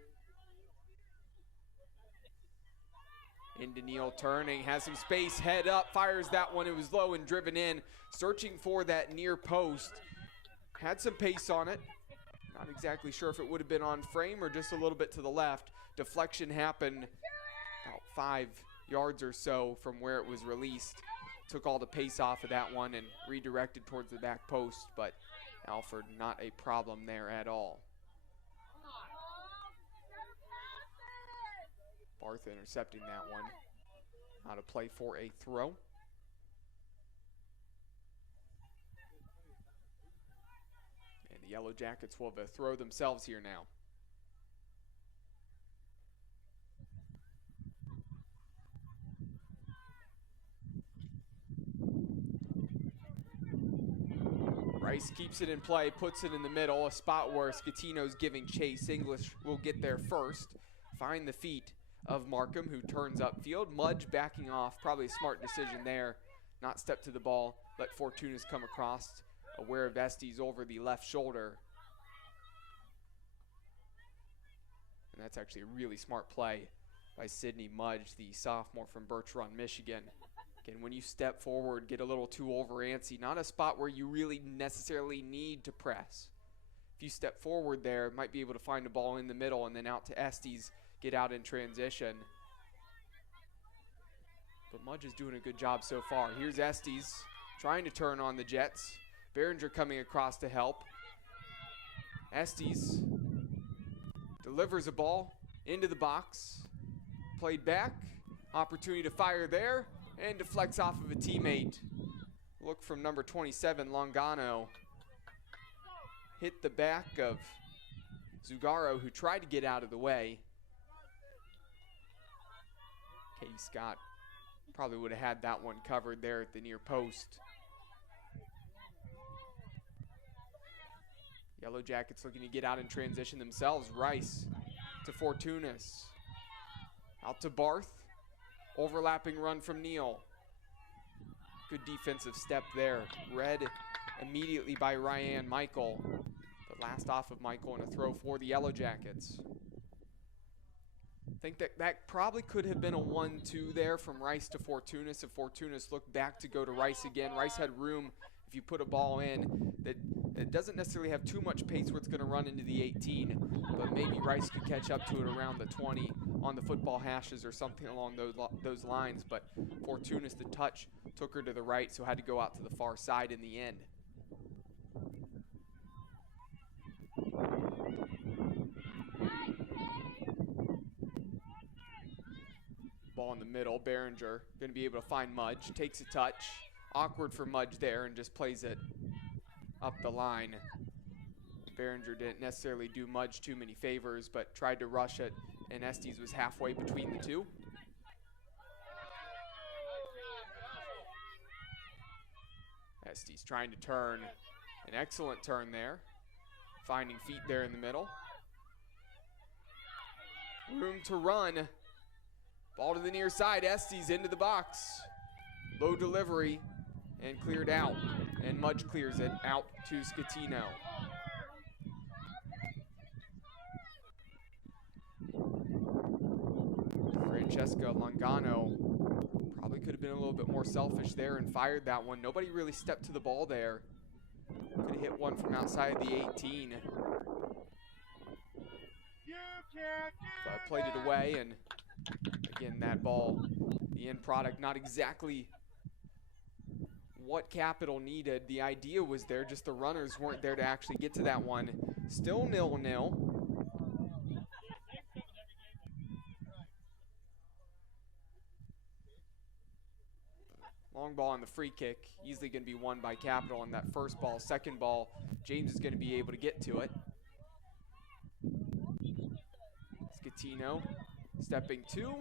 Into Neal turning, has some space, head up, fires that one. It was low and driven in, searching for that near post. Had some pace on it. Not exactly sure if it would have been on frame or just a little bit to the left. Deflection happened about 5 yards or so from where it was released. Took all the pace off of that one and redirected towards the back post, but Alford not a problem there at all. Barth intercepting that one. Out of play for a throw. And the Yellow Jackets will have a throw themselves here now. Rice keeps it in play, puts it in the middle, a spot where Scatino's giving chase. English will get there first. Find the feet of Markham, who turns upfield. Mudge backing off, probably a smart decision there. Not step to the ball, let Fortunas come across, aware of Estes over the left shoulder. And that's actually a really smart play by Sydney Mudge, the sophomore from Birch Run, Michigan. Again, when you step forward, get a little too over antsy, not a spot where you really necessarily need to press. If you step forward there, might be able to find a ball in the middle and then out to Estes, get out in transition. But Mudge is doing a good job so far. Here's Estes trying to turn on the Jets. Behringer coming across to help. Estes delivers a ball into the box. Played back. Opportunity to fire there and deflects off of a teammate. Look from number 27, Longano. Hit the back of Zugaro, who tried to get out of the way. Katie Scott probably would have had that one covered there at the near post. Yellow Jackets looking to get out in transition themselves. Rice to Fortunas. Out to Barth. Overlapping run from Neal. Good defensive step there. Read immediately by Ryan Michael. The last off of Michael and a throw for the Yellow Jackets. I think that probably could have been a 1-2 there from Rice to Fortunas. If Fortunas looked back to go to Rice again, Rice had room if you put a ball in that doesn't necessarily have too much pace where it's going to run into the 18, but maybe Rice could catch up to it around the 20 on the football hashes or something along those lines. But Fortunas, the touch, took her to the right, so had to go out to the far side in the end. Ball in the middle, Behringer going to be able to find Mudge, takes a touch. Awkward for Mudge there and just plays it up the line. Behringer didn't necessarily do Mudge too many favors, but tried to rush it, and Estes was halfway between the two. Estes trying to turn, an excellent turn there. Finding feet there in the middle. Room to run. Ball to the near side, Estes into the box. Low delivery and cleared out. And Mudge clears it out to Scatino. Francesca Longano probably could have been a little bit more selfish there and fired that one. Nobody really stepped to the ball there. Could have hit one from outside the 18. But played it away, and again, that ball, the end product, not exactly what Capital needed. The idea was there, just the runners weren't there to actually get to that one. Still 0-0. Long ball on the free kick, easily going to be won by Capital on that first ball. Second ball, James is going to be able to get to it. Scatino stepping two,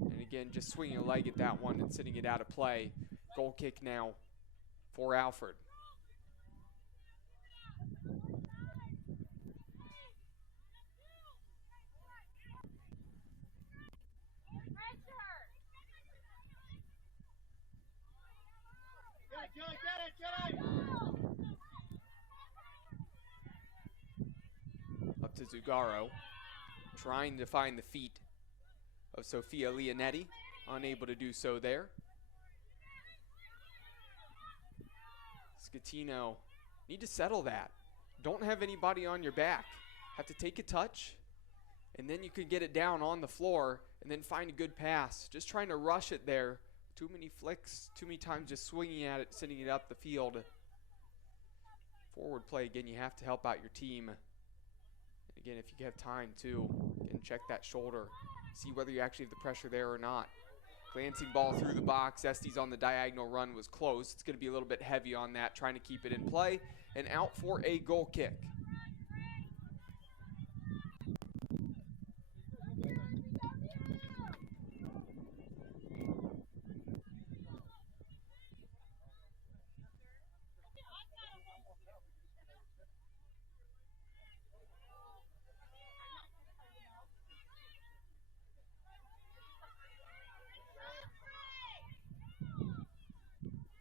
and again, just swinging a leg at that one and sending it out of play. Goal kick now for Alfred. Up to Zugaro, trying to find the feet of Sofia Leonetti, unable to do so there. Scatino, need to settle that. Don't have anybody on your back. Have to take a touch, and then you can get it down on the floor and then find a good pass. Just trying to rush it there. Too many flicks, too many times just swinging at it, sending it up the field. Forward play, again, you have to help out your team. And again, if you have time too, again, check that shoulder. See whether you actually have the pressure there or not. Glancing ball through the box. Estes on the diagonal run was close. It's going to be a little bit heavy on that, trying to keep it in play. And out for a goal kick.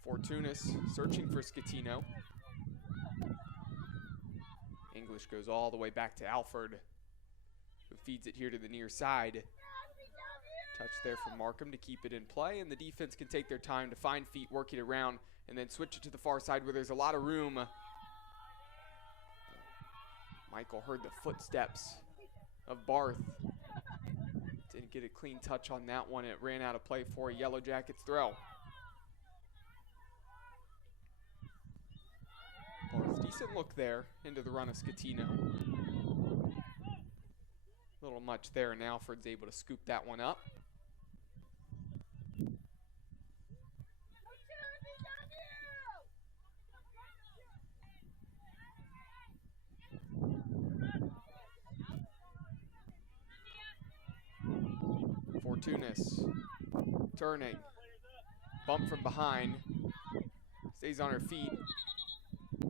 Fortunas searching for Scatino. English goes all the way back to Alford, who feeds it here to the near side. Touch there from Markham to keep it in play, and the defense can take their time to find feet, work it around, and then switch it to the far side where there's a lot of room. Michael heard the footsteps of Barth. Didn't get a clean touch on that one. It ran out of play for a Yellow Jackets throw. Barth, decent look there into the run of Scatino. A little much there, and Alfred's able to scoop that one up. Fortunas turning, bump from behind, stays on her feet,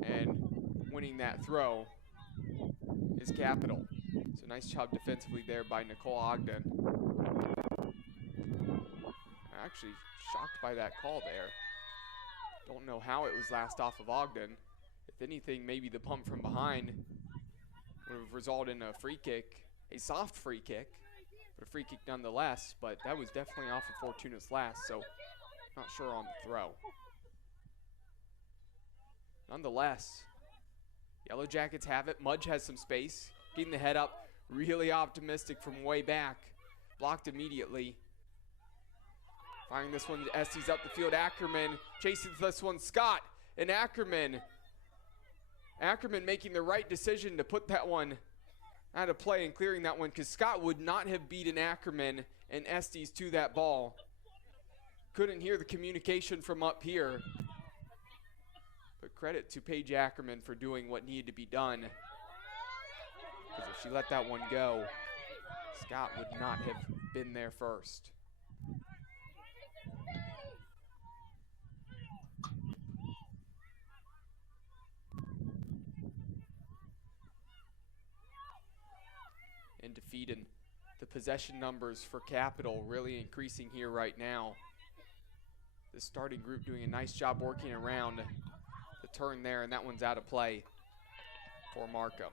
and winning that throw is Capital. So nice job defensively there by Nicole Ogden. Actually shocked by that call there. Don't know how it was last off of Ogden. If anything, maybe the bump from behind would have resulted in a free kick, a soft free kick, but a free kick nonetheless. But that was definitely off of Fortuna's last, so not sure on the throw. Nonetheless, Yellow Jackets have it. Mudge has some space, getting the head up, really optimistic from way back. Blocked immediately. Firing this one to Estes up the field. Ackerman chasing this one. Scott and Ackerman. Ackerman making the right decision to put that one out of play and clearing that one, because Scott would not have beaten Ackerman and Estes to that ball. Couldn't hear the communication from up here. But credit to Paige Ackerman for doing what needed to be done. Because if she let that one go, Scott would not have been there first. And defeating the possession numbers for Capital really increasing here right now. The starting group doing a nice job working around the turn there, and that one's out of play for Markham.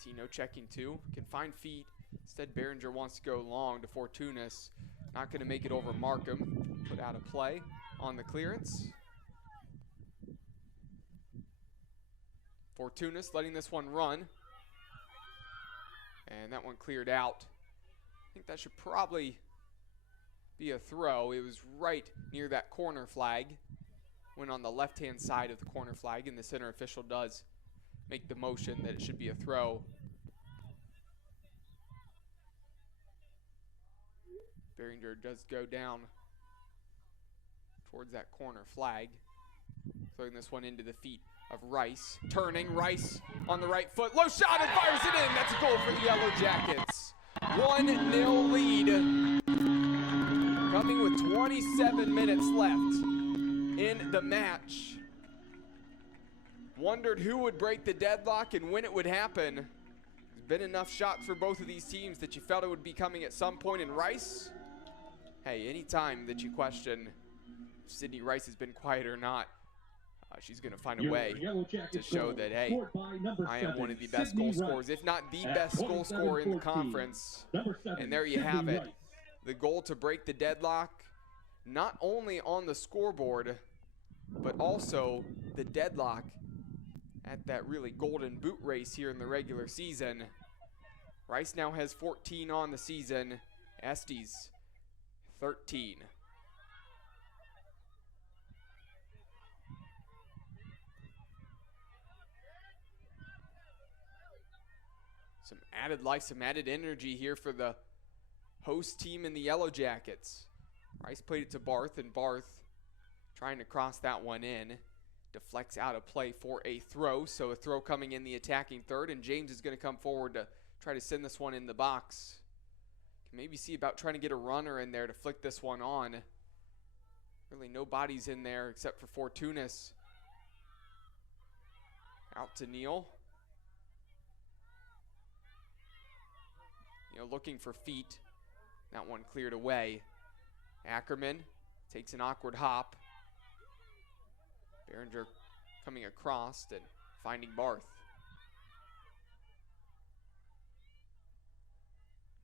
Scatino checking two, can find feet. Instead, Behringer wants to go long to Fortunas. Not going to make it over Markham. Put out a play on the clearance. Fortunas letting this one run. And that one cleared out. I think that should probably be a throw. It was right near that corner flag. Went on the left-hand side of the corner flag, and the center official does make the motion that it should be a throw. Behringer does go down towards that corner flag. Throwing this one into the feet of Rice. Turning, Rice on the right foot. Low shot and fires it in. That's a goal for the Yellow Jackets. 1-0 lead. Coming with 27 minutes left in the match. Wondered who would break the deadlock and when it would happen. There's been enough shots for both of these teams that you felt it would be coming at some point in Rice. Hey, anytime that you question if Sydney Rice has been quiet or not, she's going to find a way to show that, hey, I am one of the best goal scorers, if not the best goal scorer in the conference. And there you have it. The goal to break the deadlock, not only on the scoreboard, but also the deadlock at that really golden boot race here in the regular season. Rice now has 14 on the season. Estes, 13. Some added life, some added energy here for the host team in the Yellow Jackets. Rice played it to Barth, and Barth trying to cross that one in. Deflects out of play for a throw, so a throw coming in the attacking third, and James is going to come forward to try to send this one in the box. Can maybe see about trying to get a runner in there to flick this one on. Really no bodies in there except for Fortunas. Out to Neal. Looking for feet. That one cleared away. Ackerman takes an awkward hop. Behringer coming across and finding Barth.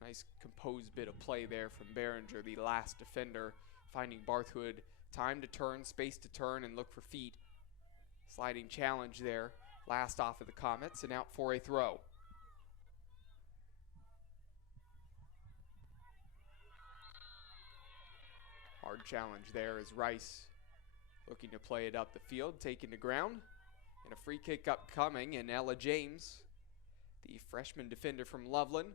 Nice composed bit of play there from Behringer, the last defender, finding Barth, who had time to turn, space to turn, and look for feet. Sliding challenge there. Last off of the Comets, and out for a throw. Hard challenge there as Rice looking to play it up the field, taken to ground. And a free kick upcoming, and Ella James, the freshman defender from Loveland,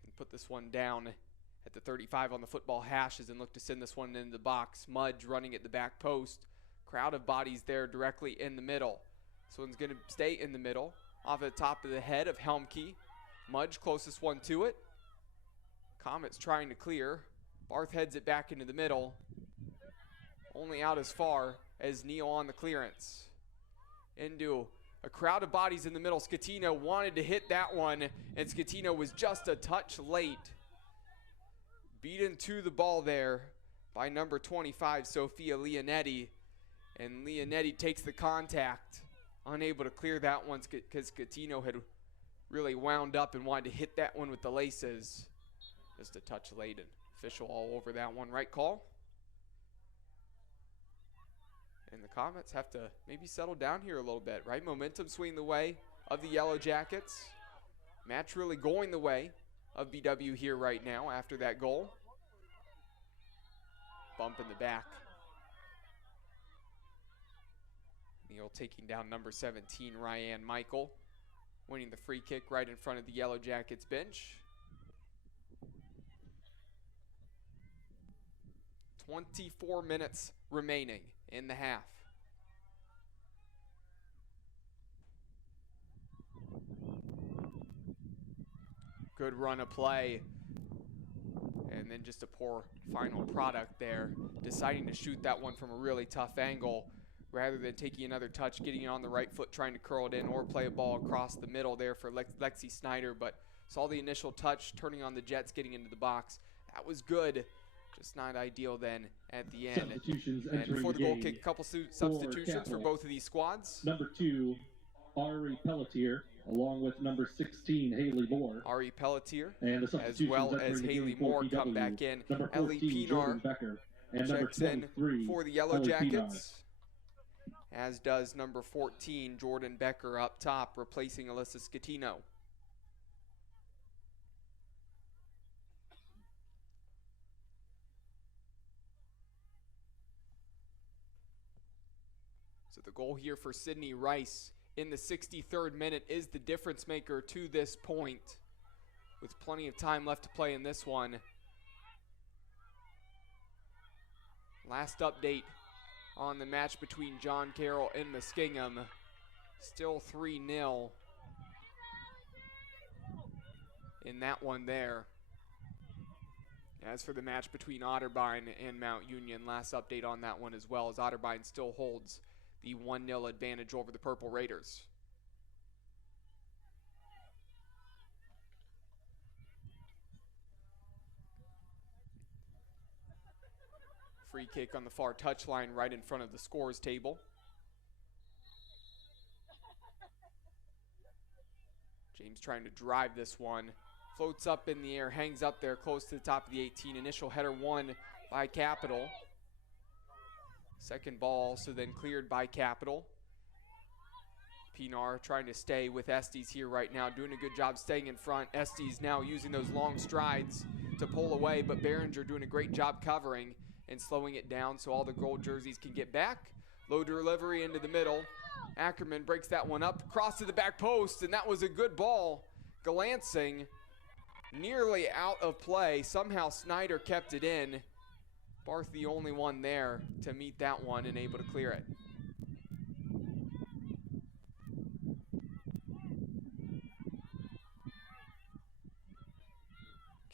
can put this one down at the 35 on the football hashes and look to send this one into the box. Mudge running at the back post. Crowd of bodies there directly in the middle. This one's going to stay in the middle, off the top of the head of Helmke. Mudge closest one to it. Comets trying to clear. Barth heads it back into the middle. Only out as far as Neal on the clearance. Into a crowd of bodies in the middle. Scatino wanted to hit that one, and Scatino was just a touch late. Beaten to the ball there by number 25, Sophia Leonetti. And Leonetti takes the contact. Unable to clear that one because Scatino had really wound up and wanted to hit that one with the laces. Just a touch late, and official all over that one. Right call. And the Comets have to maybe settle down here a little bit, right? Momentum swinging the way of the Yellow Jackets. Match really going the way of BW here right now after that goal. Bump in the back. Neal taking down number 17, Ryan Michael. Winning the free kick right in front of the Yellow Jackets bench. 24 minutes remaining in the half. Good run of play. And then just a poor final product there. Deciding to shoot that one from a really tough angle rather than taking another touch, getting it on the right foot, trying to curl it in or play a ball across the middle there for Lexi Snyder. But saw the initial touch, turning on the Jets, getting into the box. That was good. Just not ideal then at the end. And before the goal kick, a couple substitutions for both of these squads. Number 2, Ari Pelletier along with number 16, Haley Moore. Ari Pelletier, And the as well as Haley Moore, come back in. Number Ellie 14, Jordan Pinar Becker. And number checks in 23, for the Yellow Ellie Jackets, as does number 14, Jordan Becker, up top, replacing Alyssa Scatino. So the goal here for Sydney Rice in the 63rd minute is the difference maker to this point, with plenty of time left to play in this one. Last update on the match between John Carroll and Muskingum. Still 3-0 in that one there. As for the match between Otterbein and Mount Union, last update on that one as well, as Otterbein still holds the 1-0 advantage over the Purple Raiders. Free kick on the far touchline right in front of the scores table. James trying to drive this one. Floats up in the air, hangs up there close to the top of the 18. Initial header won by Capital. Second ball also then cleared by Capital. Pinar trying to stay with Estes here right now, doing a good job staying in front. Estes now using those long strides to pull away, but Behringer doing a great job covering and slowing it down so all the gold jerseys can get back. Low delivery into the middle. Ackerman breaks that one up, cross to the back post, and that was a good ball. Glancing, nearly out of play. Somehow Snyder kept it in. Barth the only one there to meet that one and able to clear it.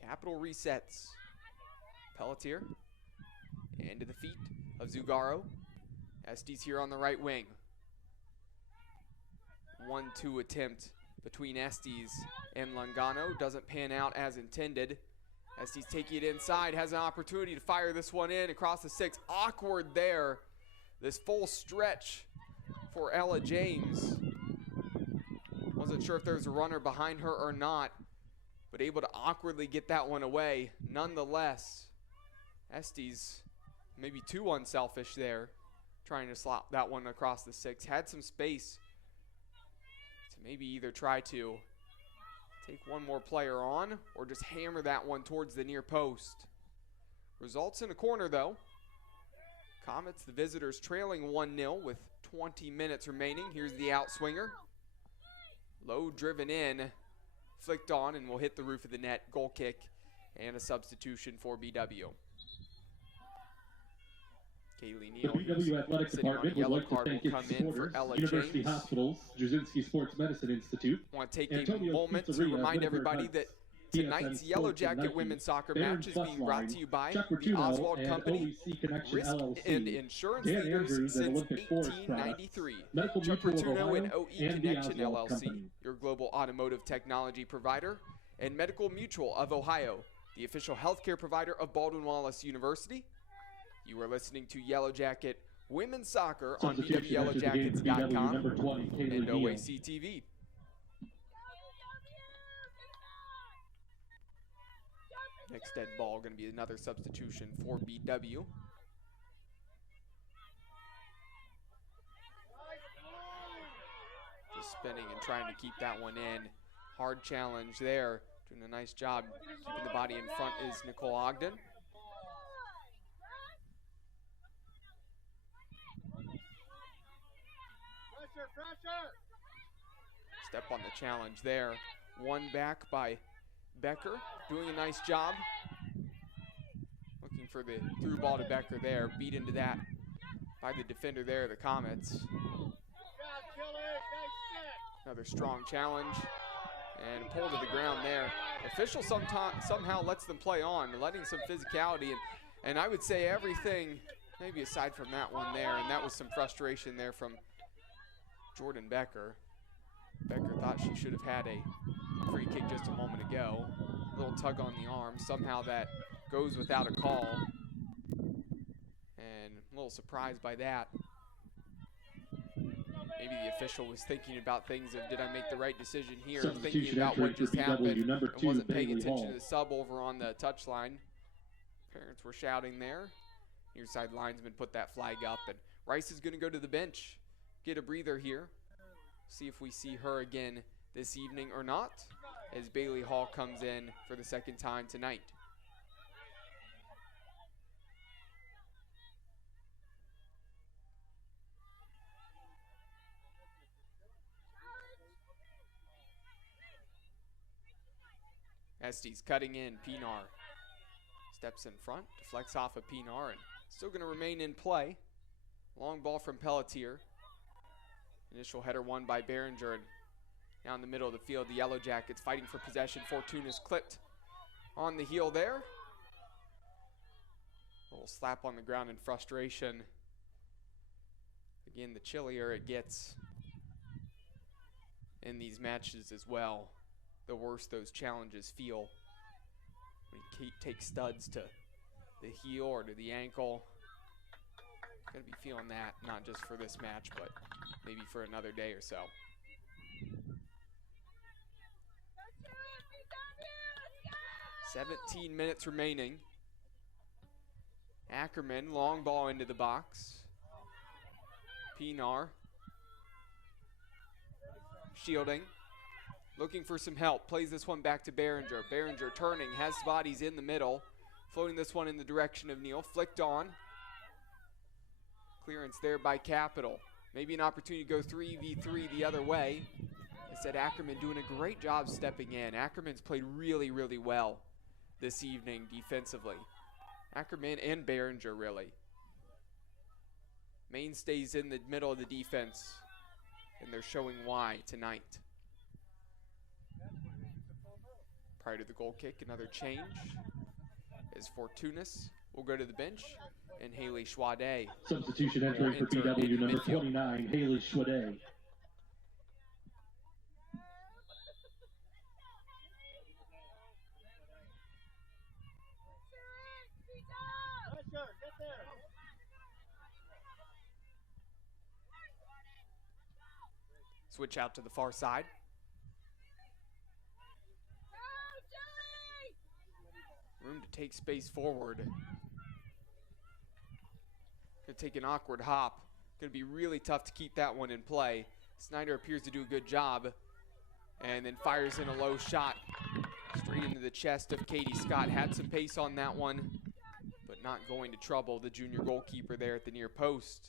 Capital resets. Pelletier into the feet of Zugaro. Estes here on the right wing. 1-2 attempt between Estes and Lungano. Doesn't pan out as intended. Estes taking it inside, has an opportunity to fire this one in across the 6. Awkward there. This full stretch for Ella James. Wasn't sure if there was a runner behind her or not, but able to awkwardly get that one away. Nonetheless, Estes maybe too unselfish there, trying to slap that one across the 6. Had some space to maybe either try to take one more player on or just hammer that one towards the near post. Results in a corner though. Comets, the visitors, trailing 1-0 with 20 minutes remaining. Here's the outswinger. Low driven in, flicked on, and will hit the roof of the net. Goal kick and a substitution for BW. Kaylee Neal, the BW Athletic Department would like to thank its supporters, University James. Hospitals, Jasinski Sports Medicine Institute. I want to take Antonio's a moment to Pizzeria, remind Middleburg everybody Heights, that TSN tonight's Sports Yellow and Jacket Nike, women's soccer Barron's match is Bus being brought Line, to you by Chuck the Fortuno Oswald and Company, OEC Connection Risk LLC, and Insurance Dan Leaders Andrews and since Olympic Forest 1893. Medical Chuck Mutual of Fortuno Ohio, and OE and the Connection Oswald LLC, Company. your global automotive technology provider, and Medical Mutual of Ohio, the official healthcare provider of Baldwin Wallace University. You are listening to Yellow Jacket Women's Soccer on BWYellowJackets.com number 20, Kaylee and Neal. OAC TV. Next dead ball going to be another substitution for BW. Just spinning and trying to keep that one in. Hard challenge there. Doing a nice job keeping the body in front is Nicole Ogden. Step on the challenge there. One back by Becker, doing a nice job. Looking for the through ball to Becker there. Beat into that by the defender there, the Comets. Another strong challenge and pull to the ground there. Official somehow lets them play on, letting some physicality, and I would say everything, maybe aside from that one there, and that was some frustration there from Jordan Becker. Becker thought she should have had a free kick just a moment ago. A little tug on the arm. Somehow that goes without a call. And a little surprised by that. Maybe the official was thinking about things of, did I make the right decision here? Substitution Thinking about entry what for just happened BW, number and 2, wasn't paying Bailey attention Hall. to the sub over on the touchline. Parents were shouting there. Near side linesman put that flag up, and Rice is going to go to the bench, get a breather here. See if we see her again this evening or not, as Bailey Hall comes in for the second time tonight. Estes cutting in, Pinar steps in front, deflects off of Pinar, and still going to remain in play. Long ball from Pelletier. Initial header won by Behringer, and down the middle of the field, the Yellow Jackets fighting for possession. Fortuna's clipped on the heel there. A little slap on the ground in frustration. Again, the chillier it gets in these matches as well, the worse those challenges feel. When you take studs to the heel or to the ankle, gonna be feeling that, not just for this match, but maybe for another day or so. "17 minutes remaining. Ackerman, long ball into the box. Pinar shielding, looking for some help. Plays this one back to Behringer. Behringer turning, has bodies in the middle. Floating this one in the direction of Neal. Flicked on. Clearance there by Capital. Maybe an opportunity to go 3v3 the other way. Instead, Ackerman doing a great job stepping in. Ackerman's played really, really well this evening defensively. Ackerman and Behringer, really. Mainstays in the middle of the defense, and they're showing why tonight. Prior to the goal kick, another change as Fortunas will go to the bench, and Haley Schwade. Substitution entry for BW, number 29, Haley Schwade. Switch out to the far side. Room to take space forward. Gonna take an awkward hop. Gonna be really tough to keep that one in play. Snyder appears to do a good job, and then fires in a low shot straight into the chest of Katie Scott. Had some pace on that one, but not going to trouble the junior goalkeeper there at the near post.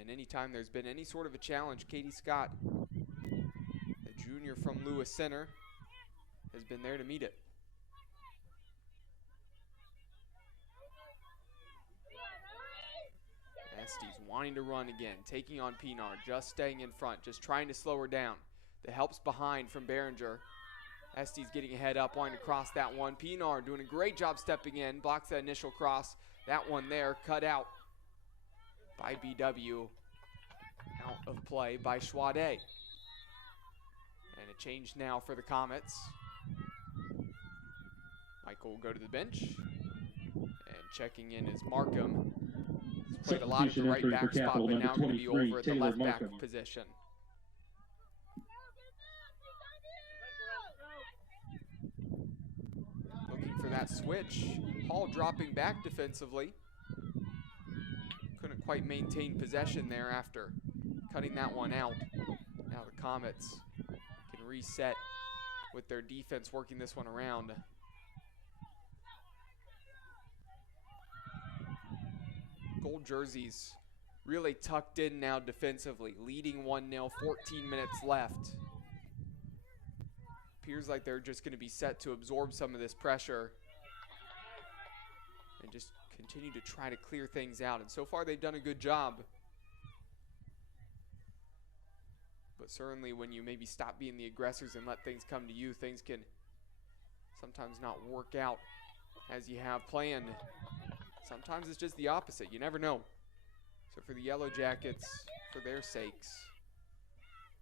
And anytime there's been any sort of a challenge, Katie Scott, the junior from Lewis Center, has been there to meet it. Estes wanting to run again, taking on Pinar, just staying in front, just trying to slow her down. The help's behind from Behringer. Estes getting a head up, wanting to cross that one. Pinar doing a great job stepping in, blocks that initial cross. That one there, cut out by BW, out of play by Schwade. And a change now for the Comets. Michael will go to the bench, and checking in is Markham. He's played a lot at the right back spot, but now going to be over at the left back position. Looking for that switch. Hall dropping back defensively. Couldn't quite maintain possession there after cutting that one out. Now the Comets can reset with their defense working this one around. Gold jerseys really tucked in now defensively, leading 1-0, 14 minutes left. Appears like they're just going to be set to absorb some of this pressure and just continue to try to clear things out. And so far they've done a good job. But certainly when you maybe stop being the aggressors and let things come to you, things can sometimes not work out as you have planned. Sometimes it's just the opposite. You never know. So for the Yellow Jackets, for their sakes,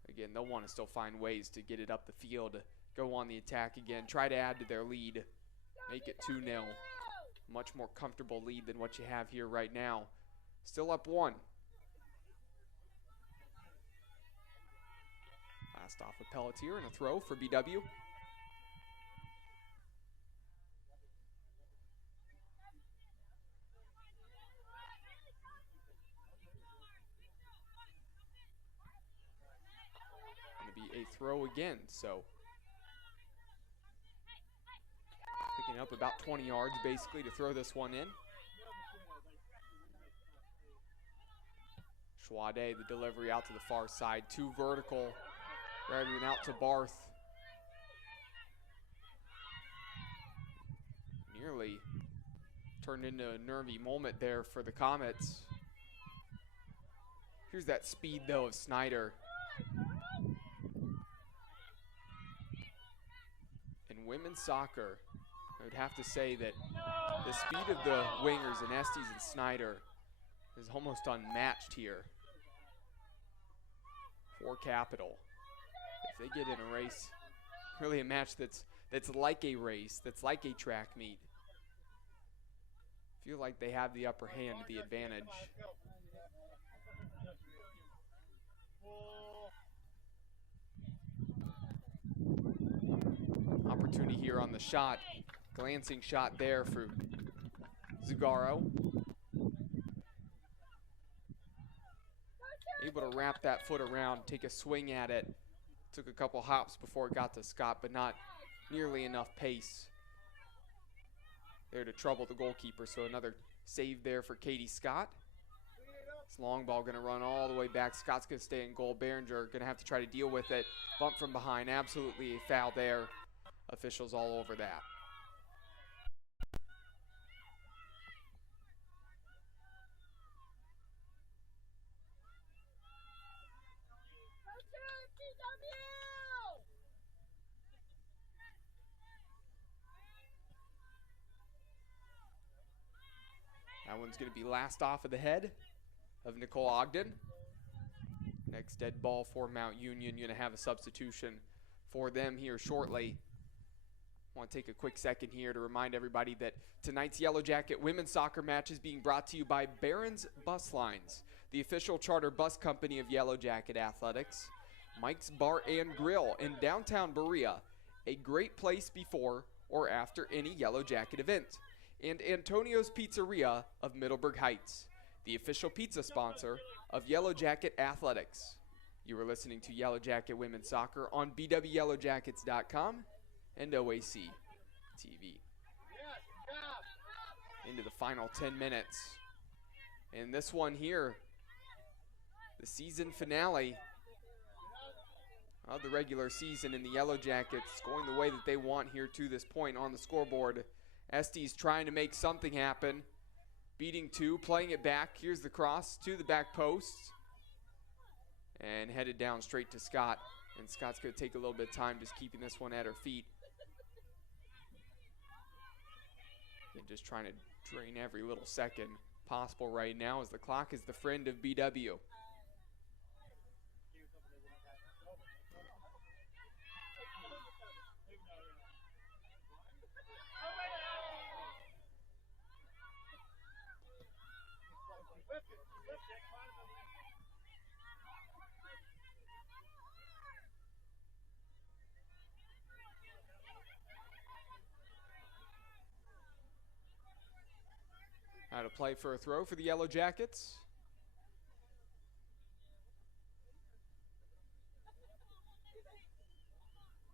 again, they'll want to still find ways to get it up the field, go on the attack again, try to add to their lead, make it 2-0. Much more comfortable lead than what you have here right now. Still up 1. Passed off a Pelletier and a throw for BW. Going to be a throw again, so picking up about 20 yards basically to throw this one in. Schwade, the delivery out to the far side, too vertical, driving it out to Barth. Nearly turned into a nervy moment there for the Comets. Here's that speed though of Snyder. In women's soccer, I would have to say that the speed of the wingers in Estes and Snyder is almost unmatched here for Capital. If they get in a race, really a match that's like a race, that's like a track meet, feel like they have the upper hand, the advantage. Opportunity here on the shot. Glancing shot there for Zagaro. Able to wrap that foot around, take a swing at it. Took a couple hops before it got to Scott, but not nearly enough pace there to trouble the goalkeeper. So another save there for Katie Scott. This long ball going to run all the way back. Scott's going to stay in goal. Behringer going to have to try to deal with it. Bump from behind. Absolutely a foul there. Officials all over that. That one's going to be last off of the head of Nicole Ogden. Next dead ball for Mount Union. Going to have a substitution for them here shortly. I want to take a quick second here to remind everybody that tonight's Yellow Jacket women's soccer match is being brought to you by Barron's Bus Lines, the official charter bus company of Yellow Jacket Athletics. Mike's Bar and Grill in downtown Berea, a great place before or after any Yellow Jacket event. And Antonio's Pizzeria of Middleburg Heights, the official pizza sponsor of Yellow Jacket Athletics. You are listening to Yellow Jacket Women's Soccer on bwyellowjackets.com and OAC TV. Into the final 10 minutes. And this one here, the season finale of the regular season, in the Yellow Jackets going the way that they want here to this point on the scoreboard. Estes trying to make something happen. Beating two, playing it back. Here's the cross to the back post. And headed down straight to Scott. And Scott's going to take a little bit of time just keeping this one at her feet. And just trying to drain every little second possible right now as the clock is the friend of BW. Now to play for a throw for the Yellow Jackets.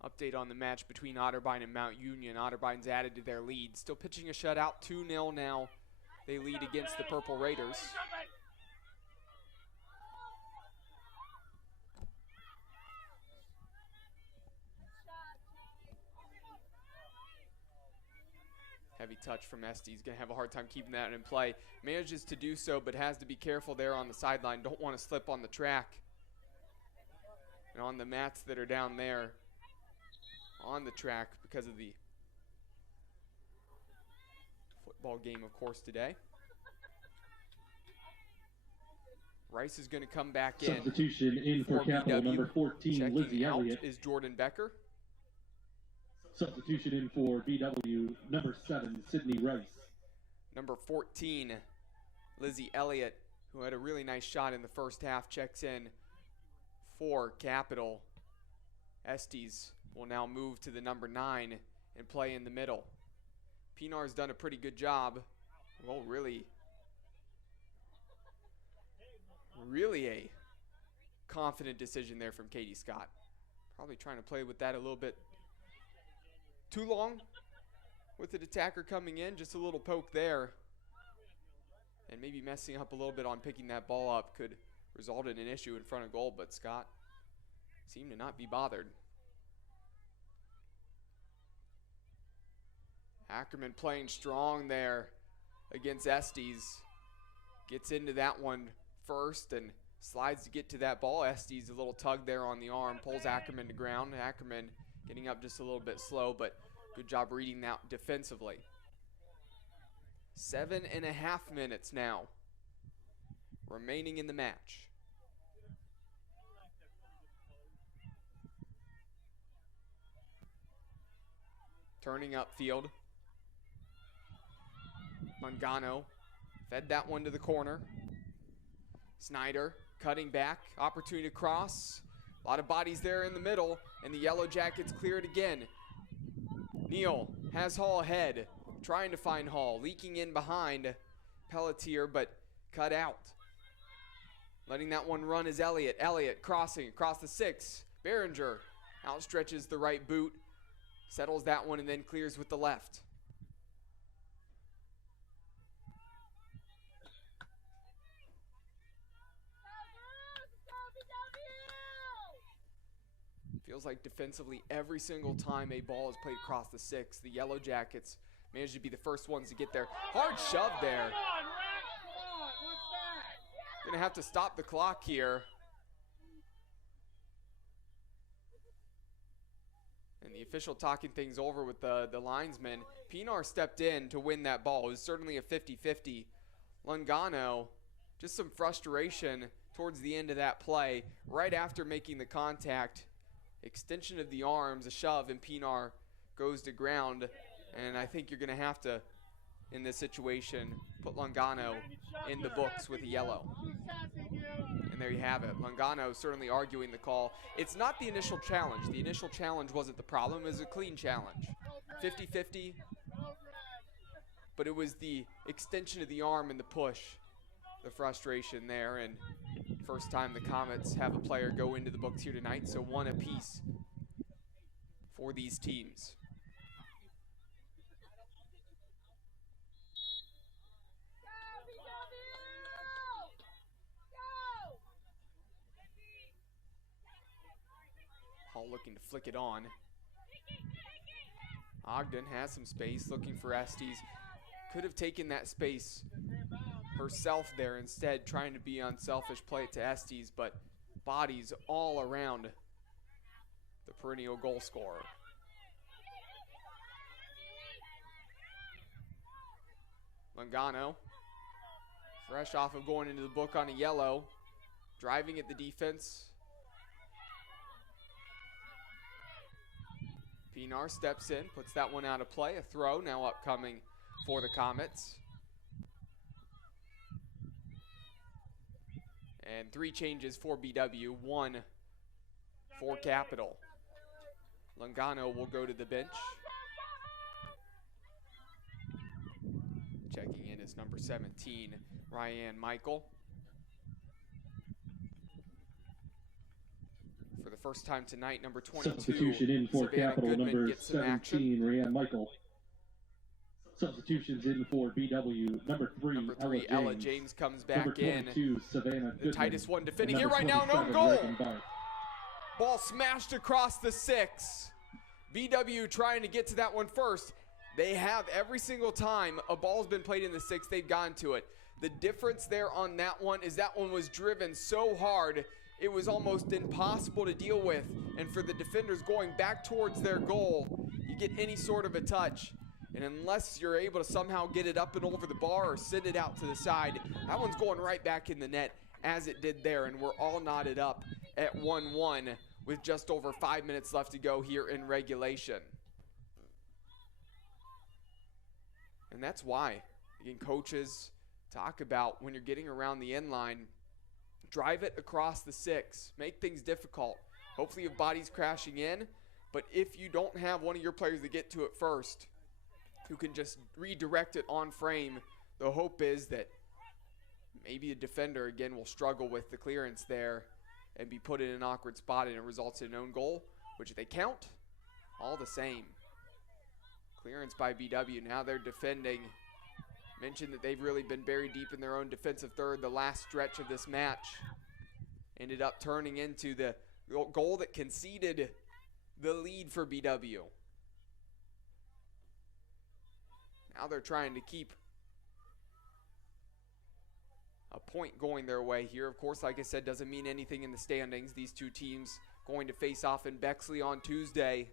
Update on the match between Otterbein and Mount Union. Otterbein's added to their lead. Still pitching a shutout, 2-0 now. They lead against the Purple Raiders. Heavy touch from Estes. Going to have a hard time keeping that in play. Manages to do so, but has to be careful there on the sideline. Don't want to slip on the track. And on the mats that are down there on the track because of the football game, of course, today. Rice is going to come back in. Substitution in for Capital, number 14, Checking Lizzie out Elliott. is Jordan Becker. Substitution in for BW, number 7, Sydney Rice. Number 14, Lizzie Elliott, who had a really nice shot in the first half, checks in for Capital. Estes will now move to the number 9 and play in the middle. Pinar's done a pretty good job. Well, really a confident decision there from Katie Scott. Probably trying to play with that a little bit too long with the attacker coming in. Just a little poke there. And maybe messing up a little bit on picking that ball up could result in an issue in front of goal, but Scott seemed to not be bothered. Ackerman playing strong there against Estes. Gets into that one first and slides to get to that ball. Estes, a little tug there on the arm, pulls Ackerman to ground. Ackerman getting up just a little bit slow, but good job reading that defensively. 7.5 minutes now remaining in the match. Turning upfield. Mangano fed that one to the corner. Snyder cutting back, opportunity to cross. A lot of bodies there in the middle, and the Yellow Jackets clear it again. Neal has Hall ahead, trying to find Hall, leaking in behind Pelletier, but cut out. Letting that one run is Elliott. Elliott crossing across the 6. Behringer outstretches the right boot, settles that one, and then clears with the left. Feels like defensively every single time a ball is played across the 6, the Yellow Jackets managed to be the first ones to get there. Hard shove there. Gonna have to stop the clock here. And the official talking things over with the linesman. Pinar stepped in to win that ball. It was certainly a 50-50. Lungano, just some frustration towards the end of that play. Right after making the contact, extension of the arms, a shove, and Pinar goes to ground. And I think you're going to have to, in this situation, put Lungano in the books with a yellow. And there you have it. Lungano certainly arguing the call. It's not the initial challenge. The initial challenge wasn't the problem. It was a clean challenge. 50-50. But it was the extension of the arm and the push, the frustration there. And first time the Comets have a player go into the books here tonight, so 1 apiece for these teams. Hall looking to flick it on. Ogden has some space, looking for Estes. Could have taken that space herself there instead, trying to be unselfish, play it to Estes, but bodies all around the perennial goal scorer. Lungano, fresh off of going into the book on a yellow, driving at the defense. Pinar steps in, puts that one out of play. A throw now upcoming for the Comets. And 3 changes for BW, 1 for Capital. Lungano will go to the bench. Checking in is number 17, Ryan Michael. For the first time tonight, number 22, substitution in for Savannah Capital, Goodman number gets some action. 17, Ryan Michael. Substitutions in for BW, number 3, Ella James comes back number in. 22, Savannah The Goodman. tightest one defending And here right now, no 27, goal. Reagan Barth. Ball smashed across the 6. BW trying to get to that one first. They have every single time a ball's been played in the 6, they've gone to it. The difference there on that one is that one was driven so hard, it was almost impossible to deal with. And for the defenders going back towards their goal, you get any sort of a touch. And unless you're able to somehow get it up and over the bar or send it out to the side, that one's going right back in the net as it did there. And we're all knotted up at 1-1 with just over 5 minutes left to go here in regulation. And that's why, again, coaches talk about when you're getting around the end line, drive it across the 6, make things difficult. Hopefully you have bodies crashing in, but if you don't have one of your players to get to it first, who can just redirect it on frame, the hope is that maybe a defender, again, will struggle with the clearance there and be put in an awkward spot, and it results in an own goal, which they count all the same. Clearance by BW. Now they're defending. Mentioned that they've really been buried deep in their own defensive third the last stretch of this match. Ended up turning into the goal that conceded the lead for BW. Now they're trying to keep a point going their way here. Of course, like I said, doesn't mean anything in the standings. These two teams going to face off in Bexley on Tuesday.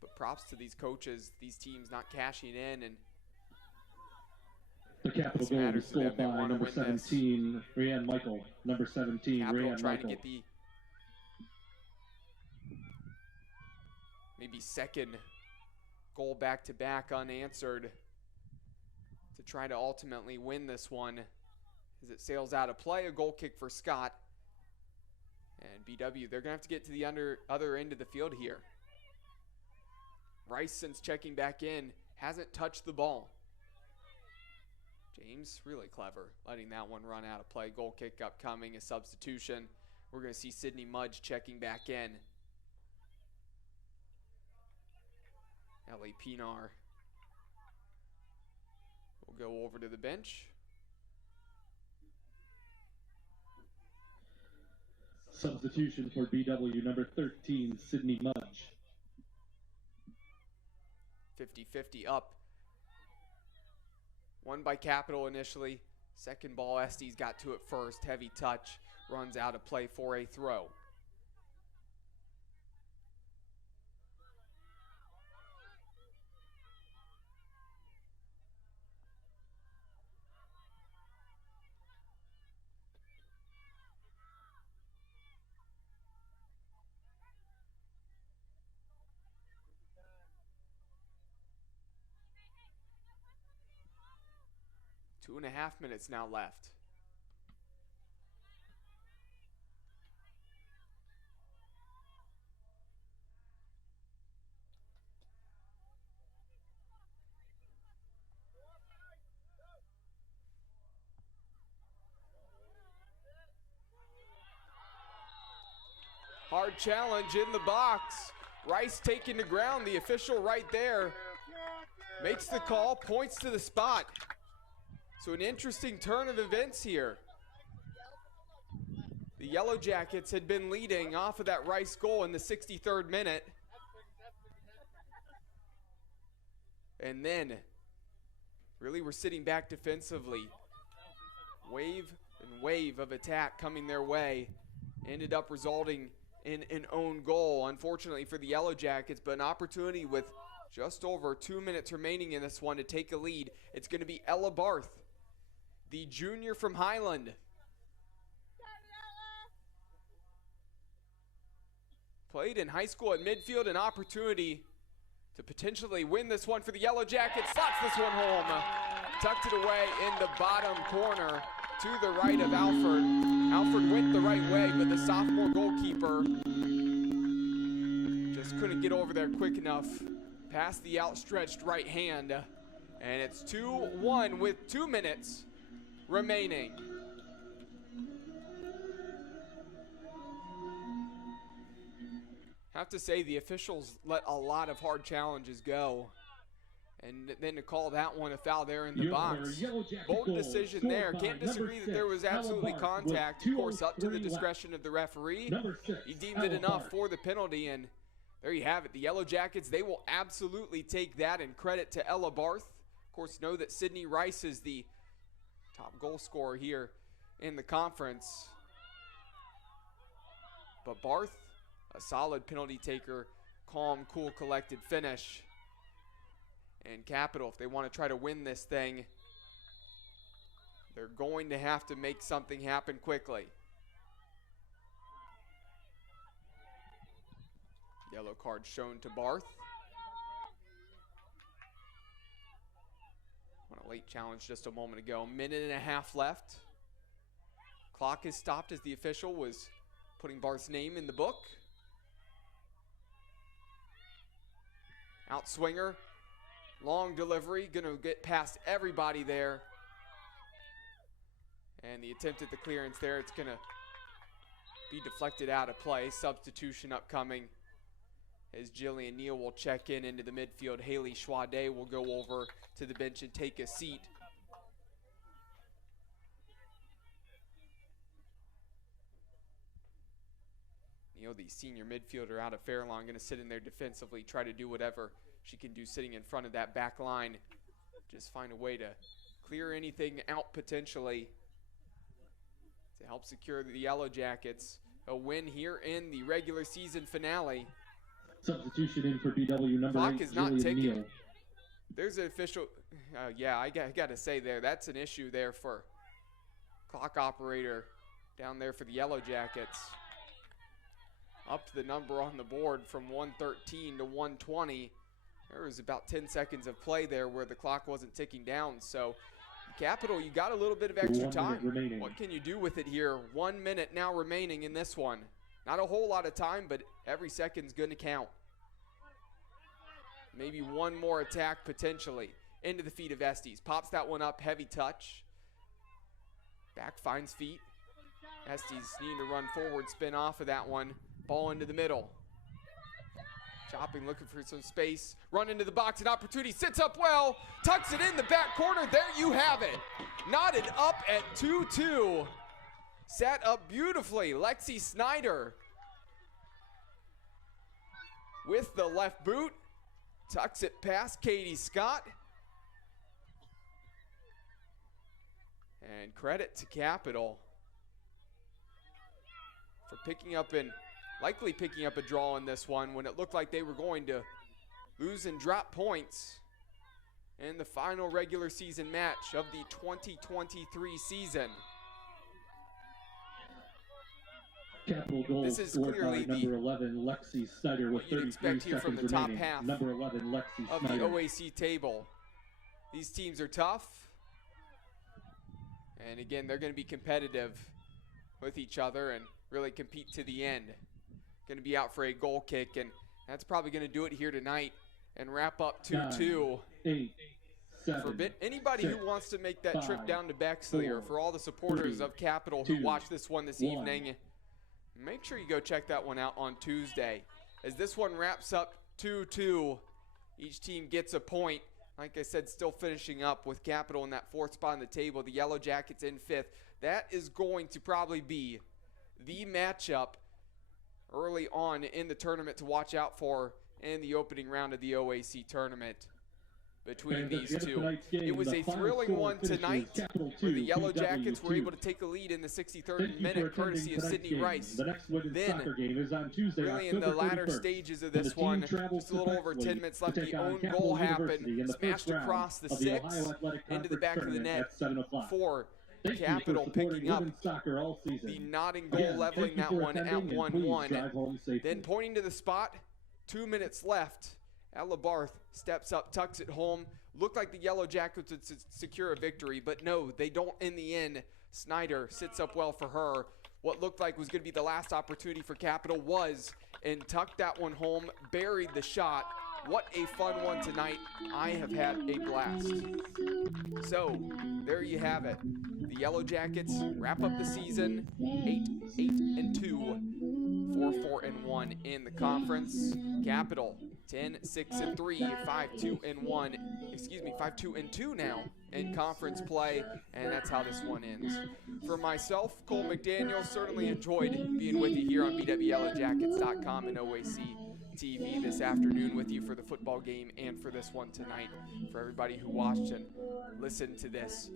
But props to these coaches, these teams not cashing in, and the capital goal was scored by number 17, Rhiann Michael. Number 17, Rhiann trying Michael. to get the maybe second goal back-to-back unanswered to try to ultimately win this one as it sails out of play. A goal kick for Scott. And BW, they're going to have to get to the other end of the field here. Rice, since checking back in, hasn't touched the ball. James, really clever, letting that one run out of play. Goal kick upcoming, a substitution. We're going to see Sydney Mudge checking back in. Ellie Pinar will go over to the bench. Substitution for BW, number 13, Sydney Mudge. 50-50 up. One by Capital initially. Second ball, Estes got to it first. Heavy touch, runs out of play for a throw. Two and a half minutes now left. Hard challenge in the box. Rice taking the ground. The official right there makes the call, points to the spot. So an interesting turn of events here. The Yellow Jackets had been leading off of that Rice goal in the 63rd minute. And then really we're sitting back defensively. Wave and wave of attack coming their way. Ended up resulting in an own goal, unfortunately for the Yellow Jackets, but an opportunity with just over 2 minutes remaining in this one to take a lead. It's going to be Ella Barth, the junior from Highland. Played in high school at midfield, an opportunity to potentially win this one for the Yellow Jackets. Slots this one home. Tucked it away in the bottom corner to the right of Alford. Alford went the right way, but the sophomore goalkeeper just couldn't get over there quick enough past the outstretched right hand. And it's 2-1 with 2 minutes remaining. Have to say the officials let a lot of hard challenges go, and then to call that one a foul there in the box. Bold decision there. Can't disagree that there was absolutely contact, of course, up to the discretion of the referee. He deemed it enough for the penalty, and there you have it. The Yellow Jackets, they will absolutely take that, and credit to Ella Barth. Of course, know that Sydney Rice is the top goal scorer here in the conference. But Barth, a solid penalty taker, calm, cool, collected finish. And Capital, if they want to try to win this thing, they're going to have to make something happen quickly. Yellow card shown to Barth. On a late challenge just a moment ago. Minute and a half left. Clock is stopped as the official was putting Barth's name in the book. Outswinger. Long delivery. Going to get past everybody there. And the attempt at the clearance there, it's going to be deflected out of play. Substitution upcoming as Jillian Neal will check in into the midfield. Haley Schwade will go over to the bench and take a seat. Neal, the senior midfielder out of Fairlawn, going to sit in there defensively, try to do whatever she can do sitting in front of that back line. Just find a way to clear anything out potentially to help secure the Yellow Jackets a win here in the regular season finale. Substitution in for BW number Clock 8, is not Jillian ticking. Neal. There's an official. Yeah, I got to say that's an issue there for clock operator down there for the Yellow Jackets. Up the number on the board from 113 to 120. There was about 10 seconds of play there where the clock wasn't ticking down. So Capital, you got a little bit of extra 1 time. minute remaining. What can you do with it here? 1 minute now remaining in this one. Not a whole lot of time, but every second's going to count. Maybe one more attack potentially. Into the feet of Estes. Pops that one up, heavy touch. Back finds feet. Estes needing to run forward, spin off of that one. Ball into the middle. Chopping, looking for some space. Run into the box, an opportunity, sits up well. Tucks it in the back corner, there you have it. Knotted up at 2-2. Sat up beautifully, Lexi Snyder. With the left boot. Tucks it past Katie Scott. And credit to Capital for picking up and likely picking up a draw in this one when it looked like they were going to lose and drop points in the final regular season match of the 2023 season. Capital goal This is scored clearly by number 11, Lexi Snyder, with what you'd 33 expect here from seconds the top remaining. half Number 11, Lexi of the Snyder. OAC table. These teams are tough. And again, they're going to be competitive with each other and really compete to the end. Going to be out for a goal kick, and that's probably going to do it here tonight and wrap up 2-2. 8, 7, For anybody 6, who wants to make that 5, trip down to Bexley, or 4, for all the supporters 3, of Capital who 2, watch this one this 1. evening, make sure you go check that one out on Tuesday. As this one wraps up 2-2, each team gets a point. Like I said, still finishing up with Capital in that fourth spot on the table. The Yellow Jackets in fifth. That is going to probably be the matchup early on in the tournament to watch out for in the opening round of the OAC tournament between these two. It was a thrilling one tonight where the Yellow Jackets were able to take a lead in the 63rd minute courtesy of Sydney Rice. Then, really in the latter stages of this one, just a little over 10 minutes left, the own goal happened, smashed across the six into the back of the net for Capital, picking up the nodding goal, leveling that one at 1-1. Then pointing to the spot, 2 minutes left, Ella Barth steps up, tucks it home. Looked like the Yellow Jackets would secure a victory, but no, they don't in the end. Snyder sits up well for her. What looked like was going to be the last opportunity for Capital was, and tucked that one home, buried the shot. What a fun one tonight. I have had a blast. So, there you have it. The Yellow Jackets wrap up the season 8-2, 4-4-1 in the conference. Capital 10-6-3, 5-2-1. 5-2-2 now in conference play, and that's how this one ends. For myself, Cole McDaniel, certainly enjoyed being with you here on BWYellowJackets.com and OAC TV this afternoon with you for the football game and for this one tonight. For everybody who watched and listened to this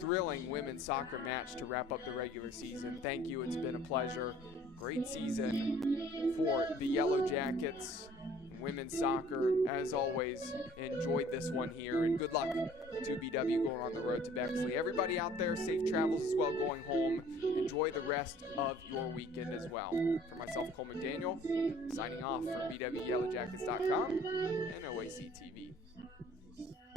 thrilling women's soccer match to wrap up the regular season, thank you. It's been a pleasure. Great season for the Yellow Jackets. Women's soccer, as always, enjoyed this one here, and good luck to BW going on the road to Bexley. Everybody out there, safe travels as well going home. Enjoy the rest of your weekend as well. For myself, Cole McDaniel, signing off for BWYellowJackets.com and OAC TV.